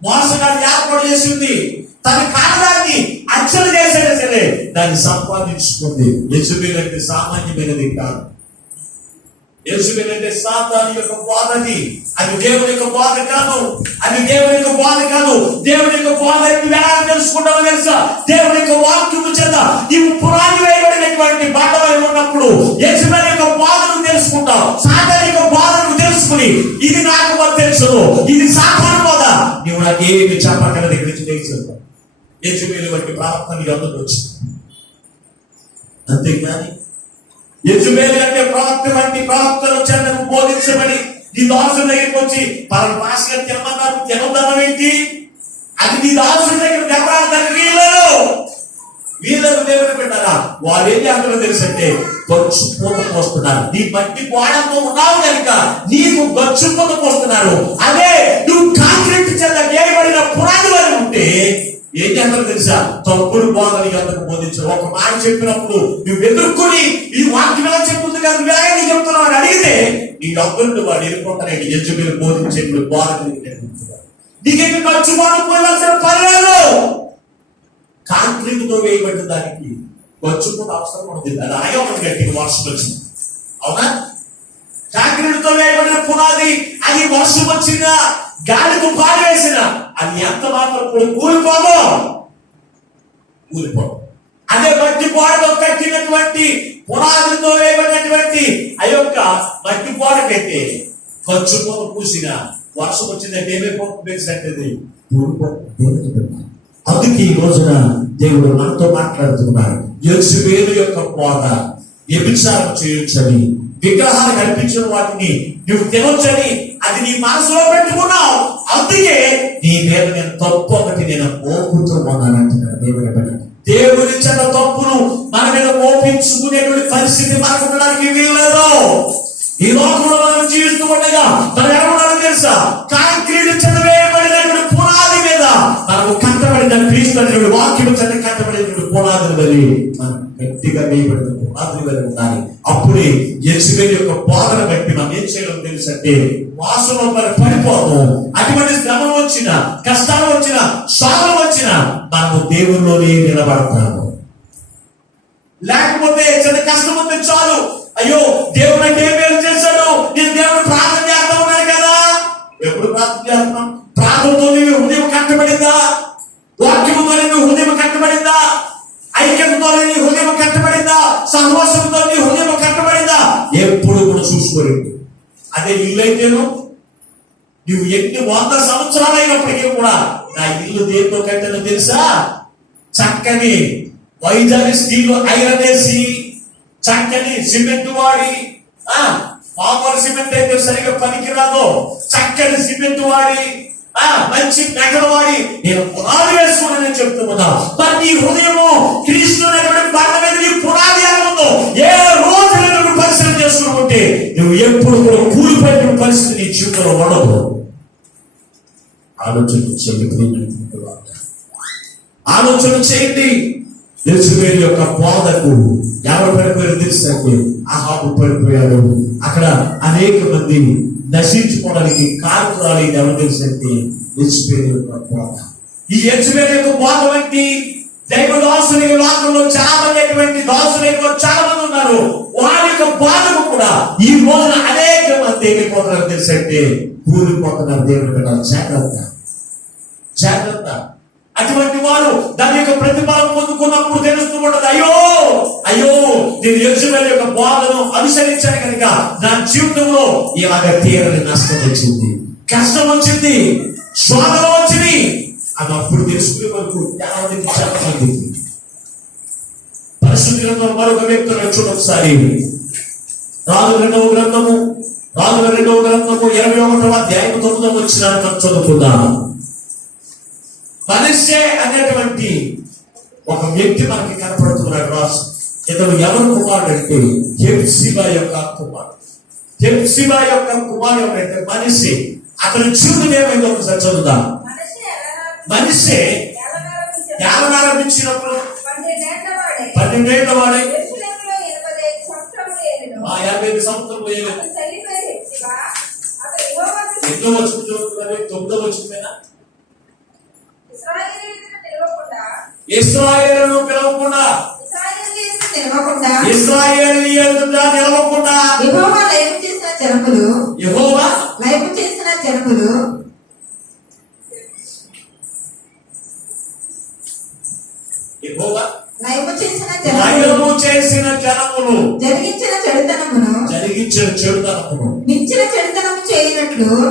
మోసగాడిని ఏర్పాటు చేసింది. తన కారణాన్ని అర్చన చేసేది సరే దాన్ని సంపాదించుకుంది. యెజబెలు అంటే సామాన్యమైనది కాదు. యెజబెలు అంటే సాతాను యొక్క బోధని. అది దేవుని యొక్క బోధ కాదు. దేవుని యొక్క బోధ ఎలా తెలుసుకుంటామో తెలుసా? దేవుని యొక్క వాక్యము చేత నీవు పునాది వేయబడినటువంటి బండవై ఉన్నప్పుడు యెజబెలు యొక్క బోధను తెలుసుకుంటావు. సాతాను యొక్క బోధను తెలుసుకుని ఇది నాకు తెలుసు, ఇది సాతాను బోధ, నీవు నాకేమి చెప్పగలదు. ఇక్కడ నుంచి తెలుసు యెజబెలు వంటి ప్రవక్తల యొద్దకు వచ్చింది. అంతేగాని యెజబెలు అంటే ప్రవక్త వంటి ప్రవక్తలు వచ్చారు బోధించబడి నీ దాసుల దగ్గరికి వచ్చి పలానా భాషగా తినమన్నారు, తినదనం ఏంటి? అది నీ దాసుల దగ్గర దెబ్బలాడతానికి వీళ్ళకు దేవుడు పెట్టారా? వాళ్ళు ఏం చేస్తారో తెలుసంటే గచ్చు పూత పోస్తున్నారు. నీ మట్టి గోడతో ఉన్నావు కనుక నీకు గచ్చు పూత పోస్తున్నారు. అదే నువ్వు కాంక్రీట్ చెల్ల వేయబడిన పునాది వరకు ఉంటే ఏం చేస్తారో తెలుసా? తప్పుడు బోధన ఎందుకు బోధించారు. ఒక మాట చెప్పినప్పుడు నువ్వు ఎదుర్కొని ఈ వాక్యం ఎలా చెప్తుంది కదా వేగంగా చెప్తున్నావు అని అడిగితే నీ డబ్బులు వాడు ఎదుర్కొంటారండి. యెజబెలు బోధించేట్లు బోధన నీకేమి ఖర్చు పోవాల్సిన పని లేదు. కాంక్రీట్ తో వేయబడ్డ దానికి ఖర్చు కూడా అవసరం ఉంటుంది. అది ఆయోగం గట్టిగా వర్షం వచ్చింది, అవునా? కాంక్రీట్ తో వేయబడిన పునాది అది వర్షం వచ్చిన గాలితో పారివేసిన అది ఎంత మాత్రం కూడా కూలిపోదు. అదే మట్టి గోడతో కట్టినటువంటి పునాదితో వేయబడినటువంటి ఆ యొక్క మట్టి గోడకైతే ఖర్చు పోత పూసిన వర్షం వచ్చిందంటే ఏమైపోతుంది? కూలిపోతుంది. అందుకే ఈ రోజున దేవుడు మనతో మాట్లాడుతున్నాడు. యెజబెలు యొక్క బోధ వ్యభిచారం చేయొచ్చని, విగ్రహాలు కల్పించిన వాటిని నువ్వు తినొచ్చని అది నీ మనసులో పెట్టుకున్నావు. అందుకే నీ మీద నేను తప్పు ఒకటి నేను మోపుతూ ఉన్నానంటున్నాడు దేవుడు. దేవుడి చిన్న తప్పును మన మీద మోపించుకునేటువంటి పరిస్థితి మనకు ఉండడానికి వీల్లేదు. ఈ లోకంలో మనం జీవిస్తూ ఉండగా మనం ఏమన్నా తెలుసా? కాంక్రీట్ చదివేయబడినటువంటి పునాది మీద మనకు కట్టబడిన క్రీస్తు వాక్యం చదివి కట్టబడినటువంటి పునాదిని వల్లి మనం గట్టిగా వేయబడిన పునాదిని వల్ల ఉండాలి. అప్పుడే యెజబెలు యొక్క బోధన బట్టి మనం ఏం చేయాలో తెలుసంటే వాసన పడిపోతాం. అటువంటి శ్రమలు వచ్చిన, కష్టాలు వచ్చిన, శ్రమలు వచ్చిన మనము దేవుల్లోనే నిలబడతాము. లేకపోతే చిన్న కష్టం వస్తే చాలు, అయ్యో దేవుడు అంటే ఏం మేలు చేశాడు, నేను దేవుడు ప్రార్థన చేస్తా ఉన్నాను కదా. ఎప్పుడు ప్రార్థన చేస్తున్నాం? ప్రార్థనతో నీ హృదయం కట్టబడిందా? వాక్యముతో నీ హృదయం కట్టబడిందా? ఐక్యతతో నీ హృదయం కట్టబడిందా? సహవాసంతో నీ హృదయం కట్టబడిందా? ఎప్పుడు కూడా చూసుకోలేదు. అదే ఇల్లు అయితేను నువ్వు ఎన్ని 100 సంవత్సరాలు అయినప్పటికీ కూడా నా ఇల్లు దేంతో కట్టానో తెలుసా? చక్కని వైజాగ్ స్టీల్ ఐరన్ వేసి చక్కని సిమెంట్ వాడి, మామూలు సిమెంట్ అయితే సరిగా పనికిరాదు, చక్కని సిమెంట్ వాడి మంచి నగర వాడి నేను పునాది వేసుకున్నానని చెప్తున్నా. మరి నీ హృదయము క్రీస్తు బండ మీద నీ పునాది ఎలా ఉందో ఏ రోజు నువ్వు పరిశీలన చేసుకుంటే నువ్వు ఎప్పుడు కూడా కూలిపోయిన పరిస్థితి నీ జీవితంలో ఉండదు. ఆలోచన చేయండి. యెజబెలు యొక్క బోధకు ఎవరు పడిపోయారు తెలుసంటే అహాబు పడిపోయాడు. అక్కడ అనేక మంది నశించుకోవడానికి కారణాలు ఎవరు తెలుసంటే యెజబెలు యొక్క బోధ. ఈ యెజబెలు యొక్క బోధ వంటి దైవదాసుల లోకంలో చాలా మంది చాలా మంది ఉన్నారు. వారి యొక్క బోధకు కూడా ఈ రోజున అనేక మంది ఏమైపోతున్నారు తెలుసంటే కూలిపోతున్నారు. దేవుడి మీద జాగ్రత్త, జాగ్రత్త. అటువంటి వారు దాని యొక్క ప్రతిఫలం పొందుకున్నప్పుడు తెలుస్తూ ఉండదు, అయ్యో అయ్యో నేను యెజబెలు యొక్క బోధను అనుసరించాను కనుక నా జీవితంలో ఇలాగ తీరని నష్టం వచ్చింది, కష్టం వచ్చింది, శోధన వచ్చింది అని అప్పుడు తెలుసుకునే వరకు చాలా మంది. పరిశుద్ధ గ్రంథం మరొక వ్యక్తులను చూడండి ఒకసారి. రాజుల రెండవ గ్రంథము 21వ అధ్యాయం 9వ వచనాన్ని మనం చదువుకుందాం. మనష్షే అనేటువంటి ఒక వ్యక్తి మనకి కనపడుతున్నాడు. రాజు ఇతను ఎవరు కుమారుడు అంటే హెప్సిబా యొక్క కుమారుడు. హెప్సిబా యొక్క కుమారుడు ఎవరంటే మనష్షే. అతని జీవితం ఏమైందో ఒకసారి చదువుదాం. మనష్షే ఆరంభించినప్పుడు 12 ఏళ్ల వాడే 85 సంవత్సరాలు ఎన్నో వచ్చిన 9వ వచ్చిన ఇశ్రాయేలును పిలవకుండా ఇశ్రాయేలీయులుగా నిలవకుండా యెహోవా లైవ్ చేసిన జనములు యెహోవా లైవ్ చేసిన జనములు యెహోవా లైవ్ చేసిన జనములు జరిగించిన చెడుతనమును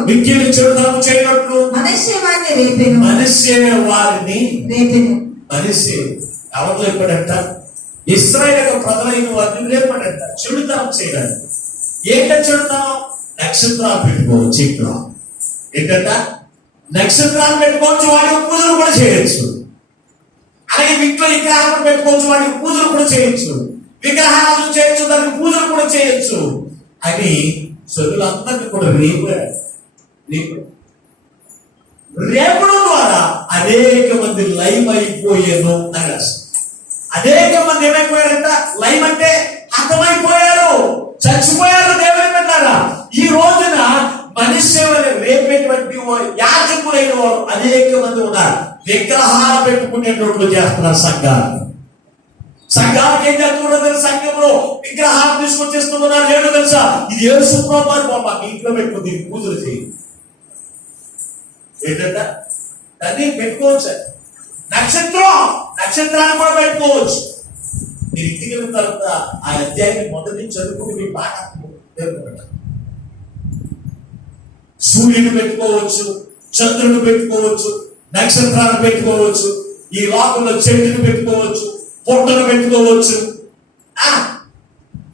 మిక్కిలి చెడుతనము చేయనట్లు మనష్షే వారిని రేపెను. మనిషి ఎవరు లేపాడంట? ఇశ్రాయేలు యొక్క ప్రజలైన వారిని లేపాడంట చెడుతనం చేయడానికి. ఏంట చెడుతనం? నక్షత్రాలు పెట్టుకోవచ్చు. ఇక్కడ ఏంటంట? నక్షత్రాలు పెట్టుకోవచ్చు, వాటికి పూజలు కూడా చేయొచ్చు. అలాగే ఇంట్లో విగ్రహాలను పెట్టుకోవచ్చు, వాటికి పూజలు కూడా చేయొచ్చు. విగ్రహాలను చేయొచ్చు, దానికి పూజలు కూడా చేయొచ్చు అని చదువులందరినీ కూడా రేపడం ద్వారా అనేక మంది లైవ్ అయిపోయారు అని రాస్తారు. అనేక మంది ఏమైపోయారంట? లైవ్ అంటే హతమైపోయారు, చచ్చిపోయారు దేవుని పెట్టారా. ఈ రోజున మనిషి రేపేటువంటి యాజకులైన వారు అనేక మంది ఉన్నారు. విగ్రహాలు పెట్టుకునేటట్లు చేస్తున్నారు సంఘాన్ని. సంఘానికి ఏం చేస్తున్నారు? సంఘంలో విగ్రహాలు తీసుకొచ్చేస్తున్నారు. ఏంటో తెలుసా? ఇది యేసు ప్రభువు బాబా మీ ఇంట్లో పెట్టుకుని పూజలు చేయి. ఏంటంట? దాన్ని పెట్టుకోవచ్చు. నక్షత్రాన్ని కూడా పెట్టుకోవచ్చు. మీరు ఇంటికి వెళ్ళిన తర్వాత ఆ అధ్యాయాన్ని మొదటి చదువుకుని మీ బాగా సూర్యుని పెట్టుకోవచ్చు, చంద్రుని పెట్టుకోవచ్చు, నక్షత్రాలు పెట్టుకోవచ్చు, ఈ లోకంలో చెట్టును పెట్టుకోవచ్చు, పొట్టను పెట్టుకోవచ్చు,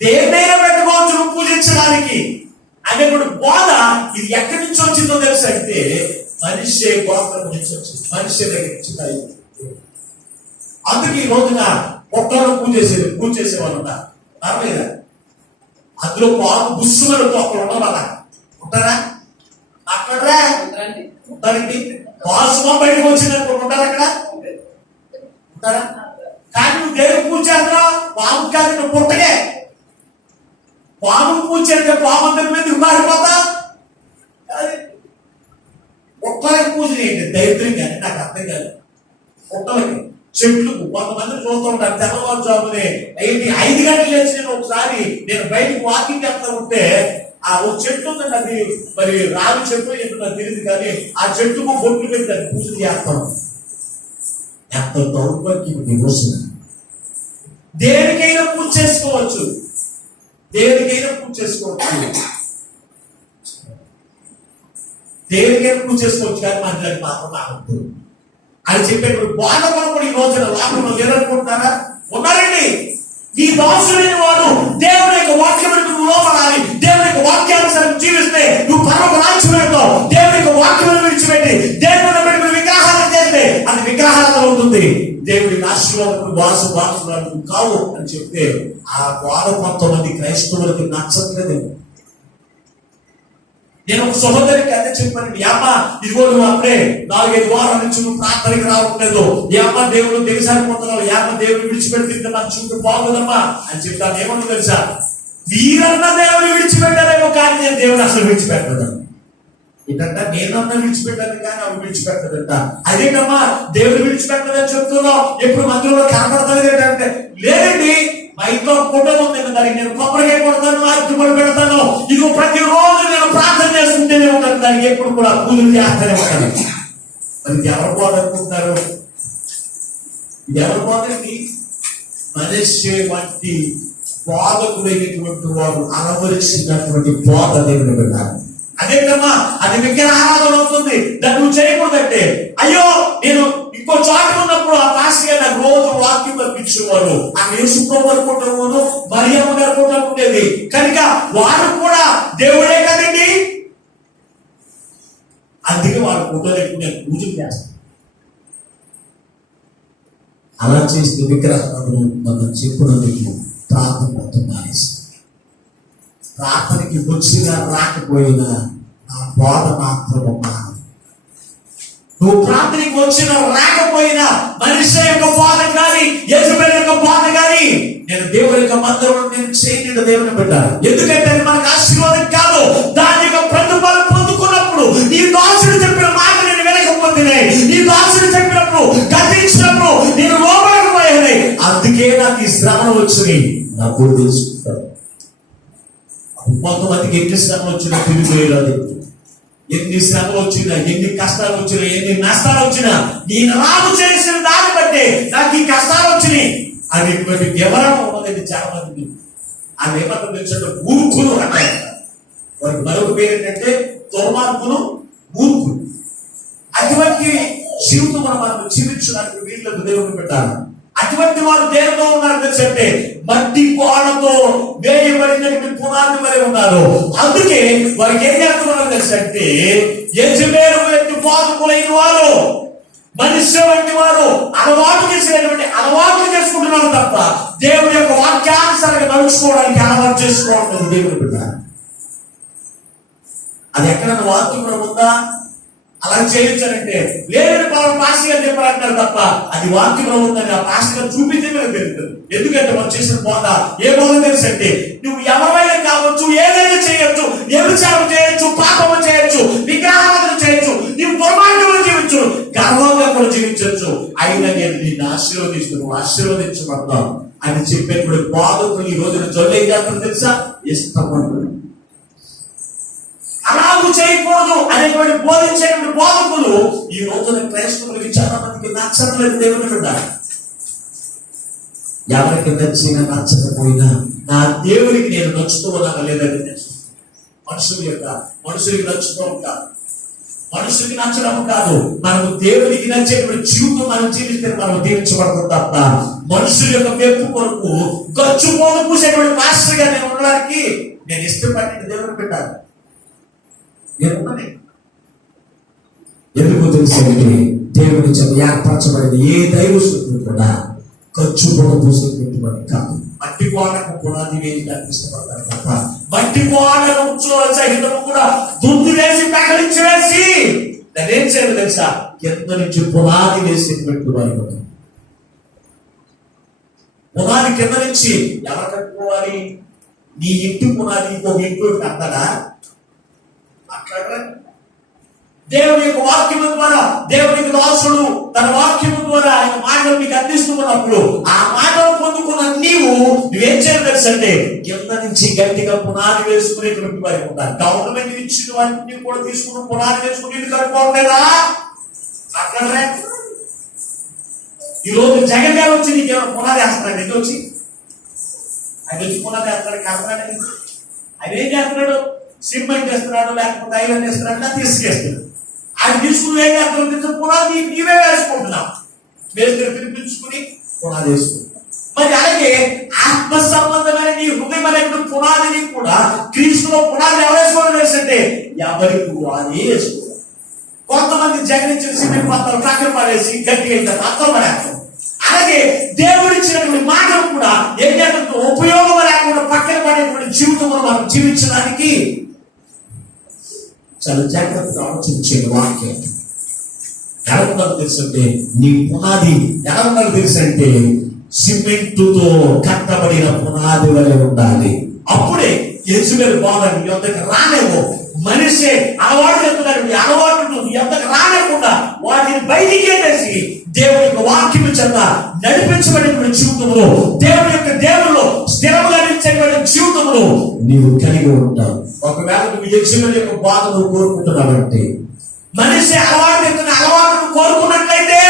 దేన్నైనా పెట్టుకోవచ్చు నువ్వు పూజించడానికి అనేప్పుడు బోధ. ఇది ఎక్కడి నుంచి వచ్చిందో తెలుసు అంటే మనిషి గోత్రం నుంచి వచ్చింది, మనిషి దగ్గర నుంచి. అందుకే ఈ రోజున పొట్టను పూజ చేసేవాళ్ళు ఉన్నారు. లేదా అందులో పాలు బుస్సులు ఒకరు ఉండవాలా? ఉంటారా? అక్కడరా ఉంటారండి. పాసుమా బయటకు వచ్చిందని ఉంటారు అక్కడ ఉంటారా? కానీ నువ్వు దేవుడు పూజ చేస్తున్నావు. పాము కాదు, నువ్వు పుట్టగే. పాము పూజ చేస్తే పాము అందరి మీద మారిపోతా. పుట్టలకి పూజ చేయండి దైత్యం కానీ నాకు అర్థం కాదు. పుట్టలకి చెట్లు కొంతమంది చూస్తూ ఉంటారు. తెల్లవారుజామునే 5 గంటలు లేచి నేను బయటకు వాకింగ్ చేస్తా ఉంటే ఆ ఓ చెట్టు ఉందండి, అది మరి రావి చెట్టు ఎందుకు నాకు తెలియదు, కానీ ఆ చెట్టుకు బొట్లు పెట్టి దాన్ని పూజలు చేస్తాం. ఎంత దౌర్భాగ్యం నివసం. దేనికైనా పూజ చేసుకోవచ్చు, దేనికైనా పూజ చేసుకోవచ్చు, దేనికైనా పూజ చేసుకోవచ్చు, కానీ మనకి మాత్రం ఆగదు అని చెప్పేటప్పుడు బాధపడ కూడా ఈ రోజున లోకంలో లేరనుకుంటున్నారా? ఉన్నారండి. ఈ దాసుడైన వాడు దేవుని యొక్క వాక్యం నువ్వు లోపడాలి. దేవుని యొక్క వాక్యానుసారం జీవిస్తే నువ్వు పరమ రాజ్యం వెళ్తావు. దేవుని యొక్క వాక్యం విడిచిపెట్టి దేవుని పెట్టి విగ్రహాలు చేస్తే అది విగ్రహాలతో ఉంటుంది. దేవుడికి ఆశీర్వాదం వాసు కావు అని చెప్తే ఆ బాధ కొంతమంది క్రైస్తవులకి నచ్చట్లేదు. నేను ఒక సహోదరికి అదే చెప్పానండి. అమ్మ ఇదిగో నువ్వు అప్పుడే 4-5 వారాల నుంచి నువ్వు ప్రార్థనకి రావట్లేదు. అమ్మ దేవుడు దిగసారిపోతున్నావు. అమ్మ దేవుడు విడిచిపెడుతుంటే మన చుట్టూ బాగుందమ్మా అని చెప్తాను. ఏమన్నా తెలుసా? వీరన్నా దేవుడు విడిచిపెట్టారేమో, కానీ నేను దేవుడు అసలు విడిచిపెట్టదు. ఏంటంట? నేనన్నా విడిచిపెట్టాను కానీ అవి విడిచిపెట్టదంట. అదేంటమ్మా దేవుడు విడిచిపెట్టదని చెప్తున్నావు, ఎప్పుడు మందిరంలో కనపడతాను ఏంటంటే, లేదండి మా ఇంట్లో కుటుంబం ఉంది, దానికి నేను కొబ్బరికాయ కొడతాను, అరటిపళ్ళు పెడతాను, ఇదిగో ప్రతిరోజు నేను ప్రార్థన చేసుకుంటూనే ఉంటాను, దానికి ఎప్పుడు కూడా పూజలు చేస్తూనే ఉంటాను. మరి ఎవరు పోదనుకుంటున్నారు? ఇది ఎవరు పోదండి? మనిషి వంటి బోధకులైనటువంటి వారు అలవరిచినటువంటి బోధ దేవుని పెట్టాలి. అదేంటమ్మా అది విగ్రహారాధన అవుతుంది, దాన్ని నువ్వు చేయకూడదంటే, అయ్యో నేను ఇంకో చోట ఉన్నప్పుడు ఆ పాస్టర్ గారు నాకు రోజు వాక్యం పంపించేవారు. ఆ యేసుప్రభు అనుకుంటున్నాను, మరియమ్మ గారు కూడా ఉండేది, కనుక వారు కూడా దేవుడే కదండి. అందుకే వారు ఫోటోలు ఎక్కువ నేను పూజలు చేస్తాను. అలా చేసిన విగ్రహాలను మనం చెప్పినందుకు ప్రార్థన మానేస్తాం. ప్రార్థనకి వచ్చినా రాకపోయినా ఆ బోధ మాత్రము మానదు. నువ్వు ప్రార్థనకి వచ్చినా రాకపోయినా మనిషి యొక్క బోధ కానీ యెజబెల్ యొక్క బోధ కానీ నేను దేవుని యొక్క మందిరంలో నేను చేయని దేవుని పెట్టాను. ఎందుకంటే అది మనకు ఆశీర్వాదం కాదు. దాని యొక్క ప్రతిఫలం పొందుకున్నప్పుడు ఈ దాసుడు చెప్పిన మాట నేను వినకపోతేనే, ఈ దాసుడు చెప్పినప్పుడు గతించినప్పుడు నేను లోపలిపోయాను. అందుకే నాకు ఈ శ్రమలు వచ్చినాయి. నాకు తెలుసుకుంటాను. కొంతమందికి ఎన్ని శ్రమలు వచ్చినా తిరిగిపోయేది. ఎన్ని శ్రమలు వచ్చినా, ఎన్ని కష్టాలు వచ్చినా, ఎన్ని నష్టాలు వచ్చినా, నేను రాదు చేసిన దాన్ని బట్టి నాకు ఈ కష్టాలు వచ్చినాయి అనేటువంటి వివరణ ఉన్నదండి చాలా మంది. అది ఏమంటారు తెలుసంటే మూర్ఖులు అంటారు. వారికి మరొక పేరు ఏంటంటే దుర్మార్గులు, మూర్ఖులు. అటువంటి జీవితం మనం జీవించడానికి తెలియట్లేదు దేవుని పెట్టాలి. అటువంటి వారు దేనితో ఉన్నారు తెలుసంటే మట్టి గోడతో వేయబడినటువంటి పునాది వలె ఉన్నారు. అందుకే వారికి ఏం చేస్తున్నారు తెలుసంటే యజమేలు వంటి పాదకులైన వారు, మనుష్య వంటి వారు అలవాటు చేసుకుంటున్నారు తప్ప దేవుని యొక్క వాక్యానుసారంగా నడుచుకోవడానికి అలవాటు చేసుకోవడం దేవుని పెట్టాలి. అది ఎక్కడన్నా వాక్యంలో ఉందా? అలా చేయొచ్చారంటే లేదని పాస్టర్ గారు చెప్పారంటారు తప్ప అది వాక్యంలో ఉందని ఆ పాస్టర్ గారు చూపించే మీకు తెలుస్తుంది. ఎందుకంటే మనం చేసిన బోధ ఏ బోధ తెలుసు అంటే నువ్వు ఎవరైనా కావచ్చు, ఏదైనా చేయొచ్చు, వ్యభిచారం చేయొచ్చు, పాపము చేయొచ్చు, విగ్రహారాధన చేయొచ్చు, నువ్వు దుర్మార్గంలో జీవించు, గర్వంగా కూడా జీవించవచ్చు, అయినా నేను నిన్ను ఆశీర్వదించబడతాను అని చెప్పేటువంటి బోధకులు ఈ రోజున జొల్లేం చేస్తారు తెలుసా? ఇష్టపడుతుంది. అలాగూ చేయకూడదు అనేటువంటి బోధించేటువంటి బోధకులు ఈ రోజున క్రైస్తవులకి చాలా మందికి నచ్చట్లేదు. దేవుని బిడ్డ, ఎవరికి నచ్చినా నచ్చకపోయినా నా దేవునికి నేను నచ్చుతూ ఉన్నాను లేదని మనుషులకి నచ్చుతూ ఉంటాను. మనుషులకి నచ్చడం కాదు, మనము దేవునికి నచ్చేటువంటి జీవితం మనం జీవిస్తే మనం దీవించబడతాం తప్ప మనుషుల యొక్క మెప్పు కొరకు గచ్చు పోలు పూసేటువంటి మాస్టర్ గా నేను ఉండడానికి నేను ఇష్టపడిన దేవుని పెట్టాను. ఎందుకు తెలిసింది? దేవుని చేత ఏర్పరచబడిన ఏ దైవశక్తులు కూడా ఖర్చు పూసేటువంటి కాదు. మట్టి గోడకు పునాది వేయడానికి ఇష్టపడతారు తప్ప మట్టి గోడను సహితము కూడా దుమ్ము వేసి పెకలించి వేసి దాన్ని ఏం చేయాలి తెలుసా? కింద నుంచి పునాది వేసేటువంటి వారు. పునాది కింద నుంచి ఎవరు కట్టుకోవాలి? నీ ఇంటి పునాది ఇంకొక ఇంట్లో కట్టడా? దేవుని యొక్క వాక్యం ద్వారా దేవునికి దాసుడు తన వాక్యం ద్వారా ఆయన మాటలు మీకు అందిస్తున్నప్పుడు ఆ మాటలు పొందుకున్న నువ్వేం చేయాలి తెలుసంటే కింద నుంచి గట్టిగా పునాది వేసుకునేటువంటి వారి ఉంటారు. గవర్నమెంట్ ఇచ్చినవన్నీ కూడా తీసుకుని పునాది వేసుకుని ఇల్లు కట్టుకోవట్లేదా? అక్కడ ఈ రోజు జగన్ గారు వచ్చి నీకు ఏమైనా పునాది వేస్తున్నాడు? ఎందుకు వచ్చి ఆయన వచ్చి పునాది వేస్తాడు? కలపడానికి ఆయన ఏం చేస్తున్నాడు? సిమెంట్ వేస్తున్నాడు, లేకపోతే ఐరన్ వేస్తున్నాడు, తీసుకేస్తున్నాడు. ఆయన తీసుకుని ఏం చేస్తున్నాడు? పునాది నీవే వేసుకుంటున్నావు. వేసుకుని పిలిపించుకుని పునాది వేసుకుంటున్నావు. మరి అలాగే ఆత్మ సంబంధమైన నీ హృదయం అనేటువంటి పునాదిని కూడా క్రీస్తులో పునాది ఎవరు వేసుకోవడం వేసంటే ఎవరికి పునాది వేసుకోవాలి. కొంతమంది జగనించిన సిమెంట్ పత్రాలు పక్కన పడేసి గట్టిగా పత్రం పడేస్తారు. అలాగే దేవుడిచ్చినటువంటి మాటలు కూడా ఏం చేస్తుందో ఉపయోగం లేకుండా పక్కన పడేటువంటి జీవితంలో మనం జీవించడానికి చాలా జాగ్రత్తగా ఆలోచించే వాక్యం. ఎలా ఉండాలి తెలుసంటే నీ పునాది ఎలా ఉండాలి తెలుసంటే సిమెంటుతో కట్టబడిన పునాది వలె ఉండాలి. అప్పుడే యెజబెలు బాధ నీ యొద్దకు రానేమో. మనిషి అలవాటు చెప్తున్నాడు, అలవాటు నీ యొద్దకు రానేకుండా వాటిని బయటికి వేసి దేవుని యొక్క వాక్యం చేత నడిపించబడిన జీవితంలో దేవుని యొక్క దేవుల్లో స్థిరముగా నిలిచేటువంటి జీవితంలో నీవు కలిగి ఉంటావు. ఒకవేళ నువ్వు యెజబెలు యొక్క బాధ నువ్వు కోరుకుంటున్నావంటే మనిషి అలవాటును కోరుకున్నట్లయితే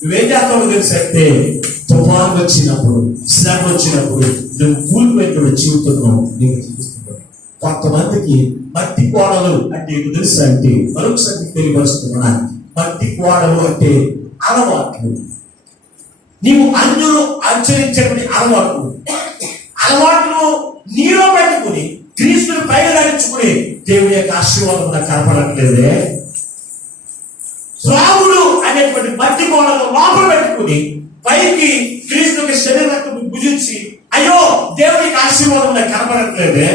నువ్వేం చేస్తావు తెలుసంటే తుఫాను వచ్చినప్పుడు శ్రమ వచ్చినప్పుడు నువ్వు కూలిపోయినటువంటి జీవితంలో నీవు చూస్తున్నావు. కొంతమందికి మట్టి గోడలు అంటే తెలుసు అంటే మరొకసారి తెలియపరుస్తున్నా. మట్టి గోడలు అంటే అలవాట్లు, నీవు అన్యులు ఆచరించేటువంటి అలవాట్లు నీలో పెట్టుకుని క్రీస్తుని పైన ధరించుకుని దేవుని యొక్క ఆశీర్వాదం నాకు కనపడట్లేదే. రాముడు అనేటువంటి మట్టి గోడలు లోపల పెట్టుకుని పైకి క్రీస్తుకి శరీరం భుజించి అయ్యో దేవునికి ఆశీర్వాదం నాకు కనపడట్లేదే.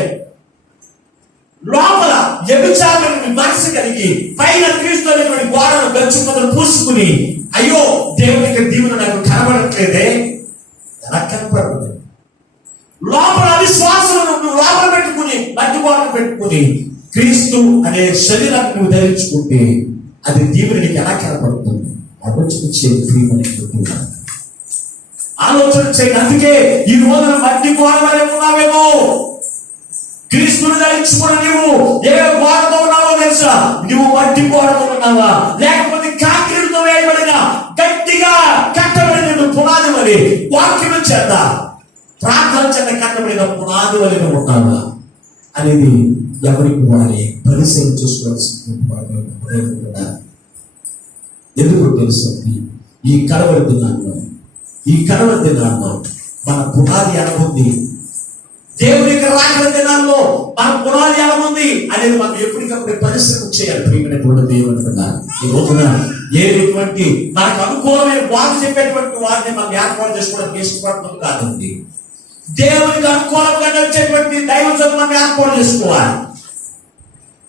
లోపల వ్యభిచారానికి మనసు కలిగి పైన క్రీస్తు అనేటువంటి గోడను గచ్చుకొని పూసుకుని అయ్యో దేవునికి దీవెన నాకు కనబడట్లేదే. ఎలా కనపడుతుంది? లోపల అవిశ్వాసాలను నువ్వు లోపల పెట్టుకుని మట్టి గోడను పెట్టుకుని క్రీస్తు అనే శరీరాన్ని నువ్వు ధరించుకుంటే అది దీవెన నీకు ఎలా కనపడుతుంది? ఆలోచన చేయండి. అందుకే ఈ రోజున మట్టి గోడ వలె ఉన్నావేమో. క్రీస్తుని ధరించుకుని నువ్వు ఏ గోడతో ఉన్నావో తెలుసా? నువ్వు మట్టి గోడతో ఉన్నావా, లేకపోతే కాంక్రీటుతో వేయబడిన గట్టిగా కట్టబడిన పునాది వలె వాక్యం చేత ప్రార్థన చేత కట్టబడిన పునాది వలె ఉన్నావా అనేది ఎవరికి వారి పరిశీలన చూసుకోవాల్సిన. ఎందుకు తెలుసు? ఈ కడవరి దినాల్లో మన పునాది ఎలాగుంది, దేవుని యొక్క రాకడ దినాల్లో మన పునాది ఎలాగుంది అనేది మనం ఎప్పటికప్పుడు పరిశ్రమ చేయాలి. ప్రియమైనటువంటి దేవుని బిడ్డలారా, ఈ రోజున ఏటువంటి మనకు అనుకూలమైన వారు చెప్పేటువంటి వారిని మనం ఏర్పాటు చేసుకోవడానికి ఇష్టపడటం కాదండి. దేవునికి అనుకూలంగా నడిచేటువంటి దైవజనులను మనం ఏర్పాటు చేసుకోవాలి.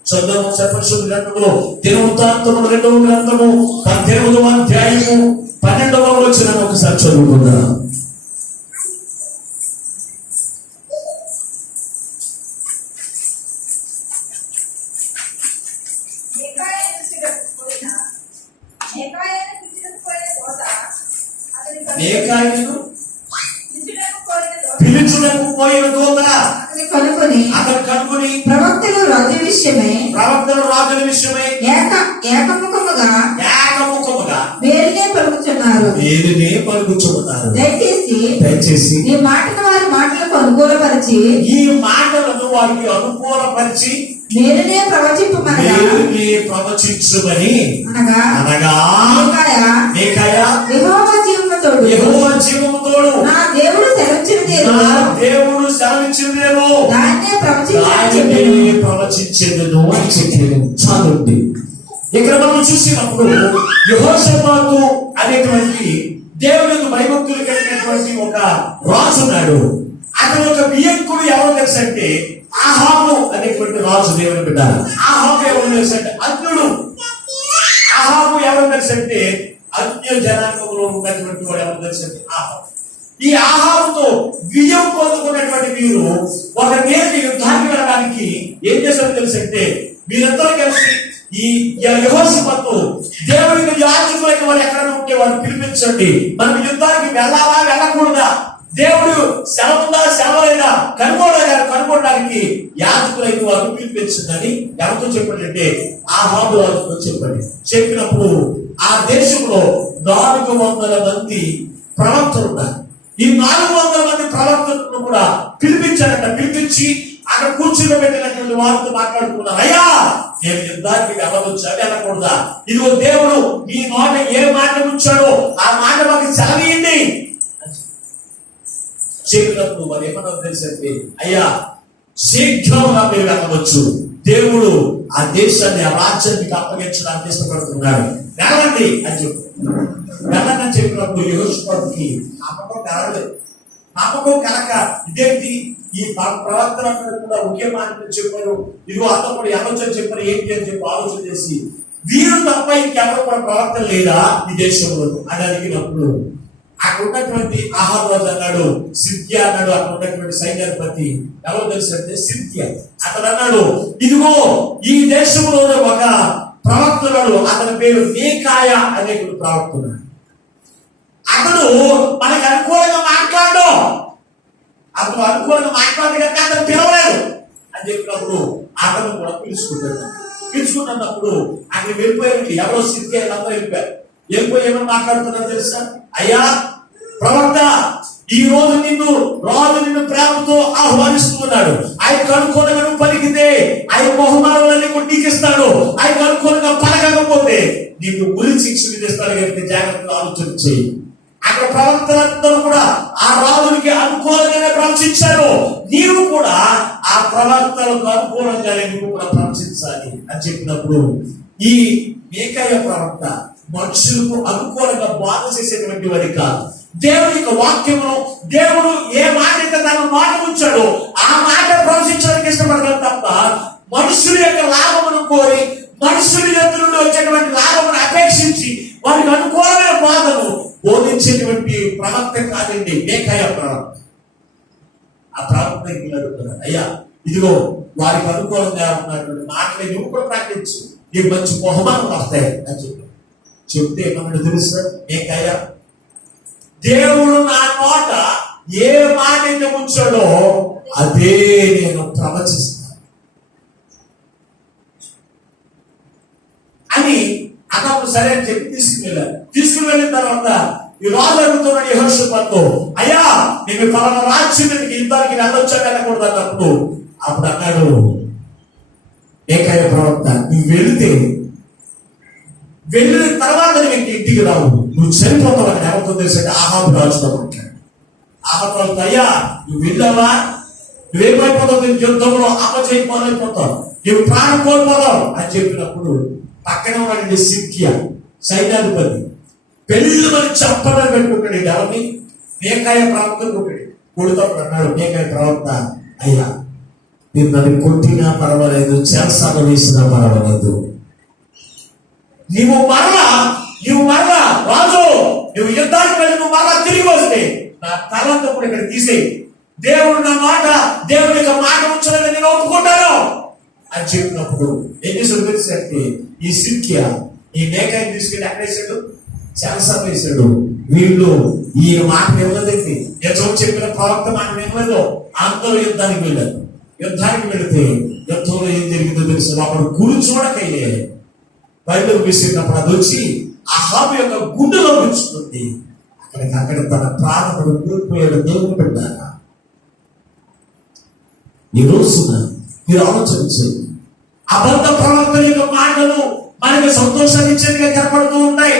చదువు పరిశుద్ధ గ్రంథంలో దినవృత్తాంతము 2వ గ్రంథము 18వ అధ్యాయము 12వ వచనం ఒకసారి చదువుకుందాం. పిలుచుటకు పోయిన దూత అతను కనుకొని ప్రవక్తలు రాజుల విషయమై ఏకముఖముగా వేరునే పలుకుచున్నారు. దయచేసి ఈ మాటను వారి మాటలకు అనుకూలపరిచి వేరునే ప్రవచించమని అనగా యెహోవా జీవముతోడు నా దేవుడు సెలవిచ్చినదేమో దాన్నే ప్రవచించెదను అని చెప్పాను. చాలండి. ఇక్కడ మనం చూసినప్పుడు యెహోషాపాతు అనేటువంటి దేవునికి భయభక్తులు కలిగినటువంటి ఒక రాజు ఉన్నాడు. అతను ఒక బియ్యంకుడు. ఎవరు తెలుసు అంటే ఆహాబు అనేటువంటి రాజు. దేవుని బిడ్డ ఆహాబు ఎవరు తెలుసు అంటే అజ్ఞుడు. ఆహాబు ఎవరు తెలుసు అంటే అన్య జనాంగంలో ఉన్నటువంటి వాడు. ఎవరు తెలుసు అంటే ఆహాబు. ఈ ఆహాబుతో విజయం పొందుకున్నటువంటి వీరు ఒక నేటి యుద్ధానికి వెళ్ళడానికి ఏం చేశారో తెలుసు అంటే వీరందరూ కలిసి ఈ యెహోషాపాతు దేవునికి యాజకులైన వారు ఎక్కడ ఉంటే వారిని పిలిపించండి, మనం యుద్ధానికి వెళ్ళాలా వెళ్ళకూడదా, దేవుడు సెలవుందా సెలవులైనా కనుగొనడానికి యాజకులైన వారు పిలిపించండి ఎవరితో చెప్పండి ఆహాబు వారితో చెప్పండి. చెప్పినప్పుడు ఆ దేశంలో 400 మంది ప్రవక్తలు ఉన్నారు. ఈ 400 మంది ప్రవక్తలను కూడా పిలిపించి అక్కడ కూర్చుని వారితో మాట్లాడుకున్నారు. అయ్యా, నేను యుద్ధానికి వెళ్ళవచ్చా వెళ్ళకూడదా, ఇదిగో దేవుడు మీ నోట ఏ మాట ఉంచాడో ఆ మాట మాకు సెలవీయండి చెప్పినప్పుడు వారు ఏమన్నా తెలుసంటే అయ్యా శీఘ్రంగా మీరు వెళ్ళవచ్చు, దేవుడు ఆ దేశాన్ని ఆ రాజ్యాన్ని అప్పగించడానికి ఇష్టపడుతున్నాడు, వెళ్ళండి అని వెళ్ళని చెప్పినప్పుడు యెహోషాపాతుకి నమ్మకం కలగలేదు. నమ్మకం కలక ఇదేంటి ఈ ప్రవర్తన కూడా ఒకే మాట చెప్పారు, ఇదిగో అతను కూడా ఎవరు చెప్పారు ఏంటి అని చెప్పి ఆలోచన చేసి వీరు తప్ప ఇంకెవరు కూడా ప్రవర్తన లేదా ఈ దేశంలో అని అడిగినప్పుడు అక్కడ ఉన్నటువంటి ఆహాబు రాజు అన్నాడు, సిద్కియా అన్నాడు. అక్కడ ఉన్నటువంటి సైన్యాధిపతి ఎవరు తెలుసు అంటే సిద్కియా. అతను అన్నాడు, ఇదిగో ఈ దేశంలో ఒక ప్రవక్తున్నాడు, అతని పేరు మీకాయా అనేటువంటి ప్రవక్తున్నాడు. అతడు మనకు అనుకూలంగా మాట్లాడు, అతను అనుకూలంగా మాట్లాడి కనుక అతను పిలవలేదు అని చెప్పినప్పుడు అతను కూడా పిలుచుకున్నప్పుడు అక్కడ వెళ్ళిపోయారు. ఎవరో సిద్కియా అందరూ వెళ్ళిపోయి ఏమని మాట్లాడుతున్నారు తెలుసా, అయ్యా ప్రవక్త, ఈ రోజు నిన్ను ప్రేమతో ఆహ్వానిస్తున్నాడు, ఆయనకు అనుకూలంగా పలికితే ఆయన బహుమానాలన్నీ కొట్టికిస్తాడు, ఆయనకు అనుకూలంగా పలకకపోతే నీకు ఉరి శిక్ష విధిస్తాడు కనుక జాగ్రత్తగా ఆలోచన చేయి. అక్కడ ప్రవక్తలందరూ కూడా ఆ రాజునికి అనుకూలంగానే ప్రవచించారు, నీవు కూడా ఆ ప్రవక్తలకు అనుకూలంగానే నువ్వు కూడా ప్రవచించాలి అని చెప్పినప్పుడు ఈ మీకాయా ప్రవక్త మనుషులకు అనుకూలంగా బాధ చేసేటువంటి వారి కాదు. దేవుని యొక్క వాక్యమును దేవుడు ఏ మాట అయితే తన మాట ఉంచాడో ఆ మాట ప్రవచించడానికి ఇష్టపడతాడు తప్ప మనుషుల యొక్క లాభమును కోరి మనుషుల యొక్క నుండి వచ్చేటువంటి లాభమును అపేక్షించి వారికి అనుకూలమైన బాధను బోధించేటువంటి ప్రవక్త కాదండి మీకాయా ప్రవక్త. ఆ ప్రవక్త అడుగుతున్నాడు, అయ్యా ఇదిగో వారికి అనుకూలంగా ఉన్నటువంటి మాటలు నువ్వు కూడా ప్రకటించు, నీకు మంచి బహుమానం వస్తాయి అని చెప్పి చెప్తే ఏమన్నా తెలుసా మీకాయా, దేవుడు నా నోట ఏ మాట అయితే ఉంచాడో అదే నేను ప్రవచిస్తాను అని అన్నప్పుడు సరే అని చెప్పి తీసుకుని వెళ్ళిన తర్వాత ఈ రాజు అడుగుతున్నాడు యెహోషాపాతు, అయ్యా నేను పలానా రాజ్యం మీదకి యుద్ధానికి వెళ్ళొచ్చా వెళ్ళకూడదు అన్నప్పుడు అప్పుడు అన్నాడు మీకాయా ప్రవక్త, నువ్వు వెళ్ళిన తర్వాత నీకు ఇంటికి రావు, నువ్వు చనిపోతావని ఎవరితో తెలిసి ఆహాబు రాజుతో ఉంటాడు. ఆహాబు రాజుతో, అయ్యా నువ్వు వెళ్ళావా, నువ్వేమైపోతావు, నేను యుద్ధంలో అపజయిపోతావు, నువ్వు ప్రాణం కోల్పోతావు అని చెప్పినప్పుడు పక్కన ఉన్నటువంటి సిక్కియా సైన్యాధిపతి పెళ్లి మరి చప్పగా పెట్టుకుంటాడు. ఎవరిని? మేకాయ ప్రవక్త కొట్టాడు. కొడుతూ అన్నాడు మేకాయ ప్రవక్త, అయ్యా మీరు నన్ను కొట్టినా పర్వాలేదు, చేస్తాను వేసినా పర్వాలేదు, నువ్వు మరలా రాజు, నువ్వు యుద్ధానికి వెళ్ళి నువ్వు మరలా తిరిగి వస్తే నా తలంతా కూడా ఇక్కడ తీసేయి, దేవుడు నా మాట, దేవుడి యొక్క మాట ఉంచలేదని నేను ఒప్పుకుంటాను అని చెప్పినప్పుడు ఏం చేశాడు తెలిసి, ఈ సిక్కియా ఈ మేకాయని తీసుకెళ్ళి ఎక్కడ వేసాడు, చేస్తాను వేసాడు. వీళ్ళు ఈ మాట వినలేదండి, యెహోవా చెప్పిన ప్రవక్త మాట వినలేదు. అందరూ యుద్ధానికి వెళ్ళారు. యుద్ధానికి వెళితే యుద్ధంలో ఏం జరిగిందో తెలుసు, అప్పుడు గురి చూడకయ్యే బయటకు విసిరినప్పుడు అది వచ్చి అహాబు యొక్క గుండెలో గుచ్చుకుంది. అక్కడ తన ప్రాణముడు కూలిపోయాడు. దేవుని పెట్టారా ఈ రోజున మీరు ఆలోచించండి. అబద్ధ ప్రవక్తల యొక్క మాటలు మనకి సంతోషాన్ని ఇచ్చేదిగా కనపడుతూ ఉంటాయి.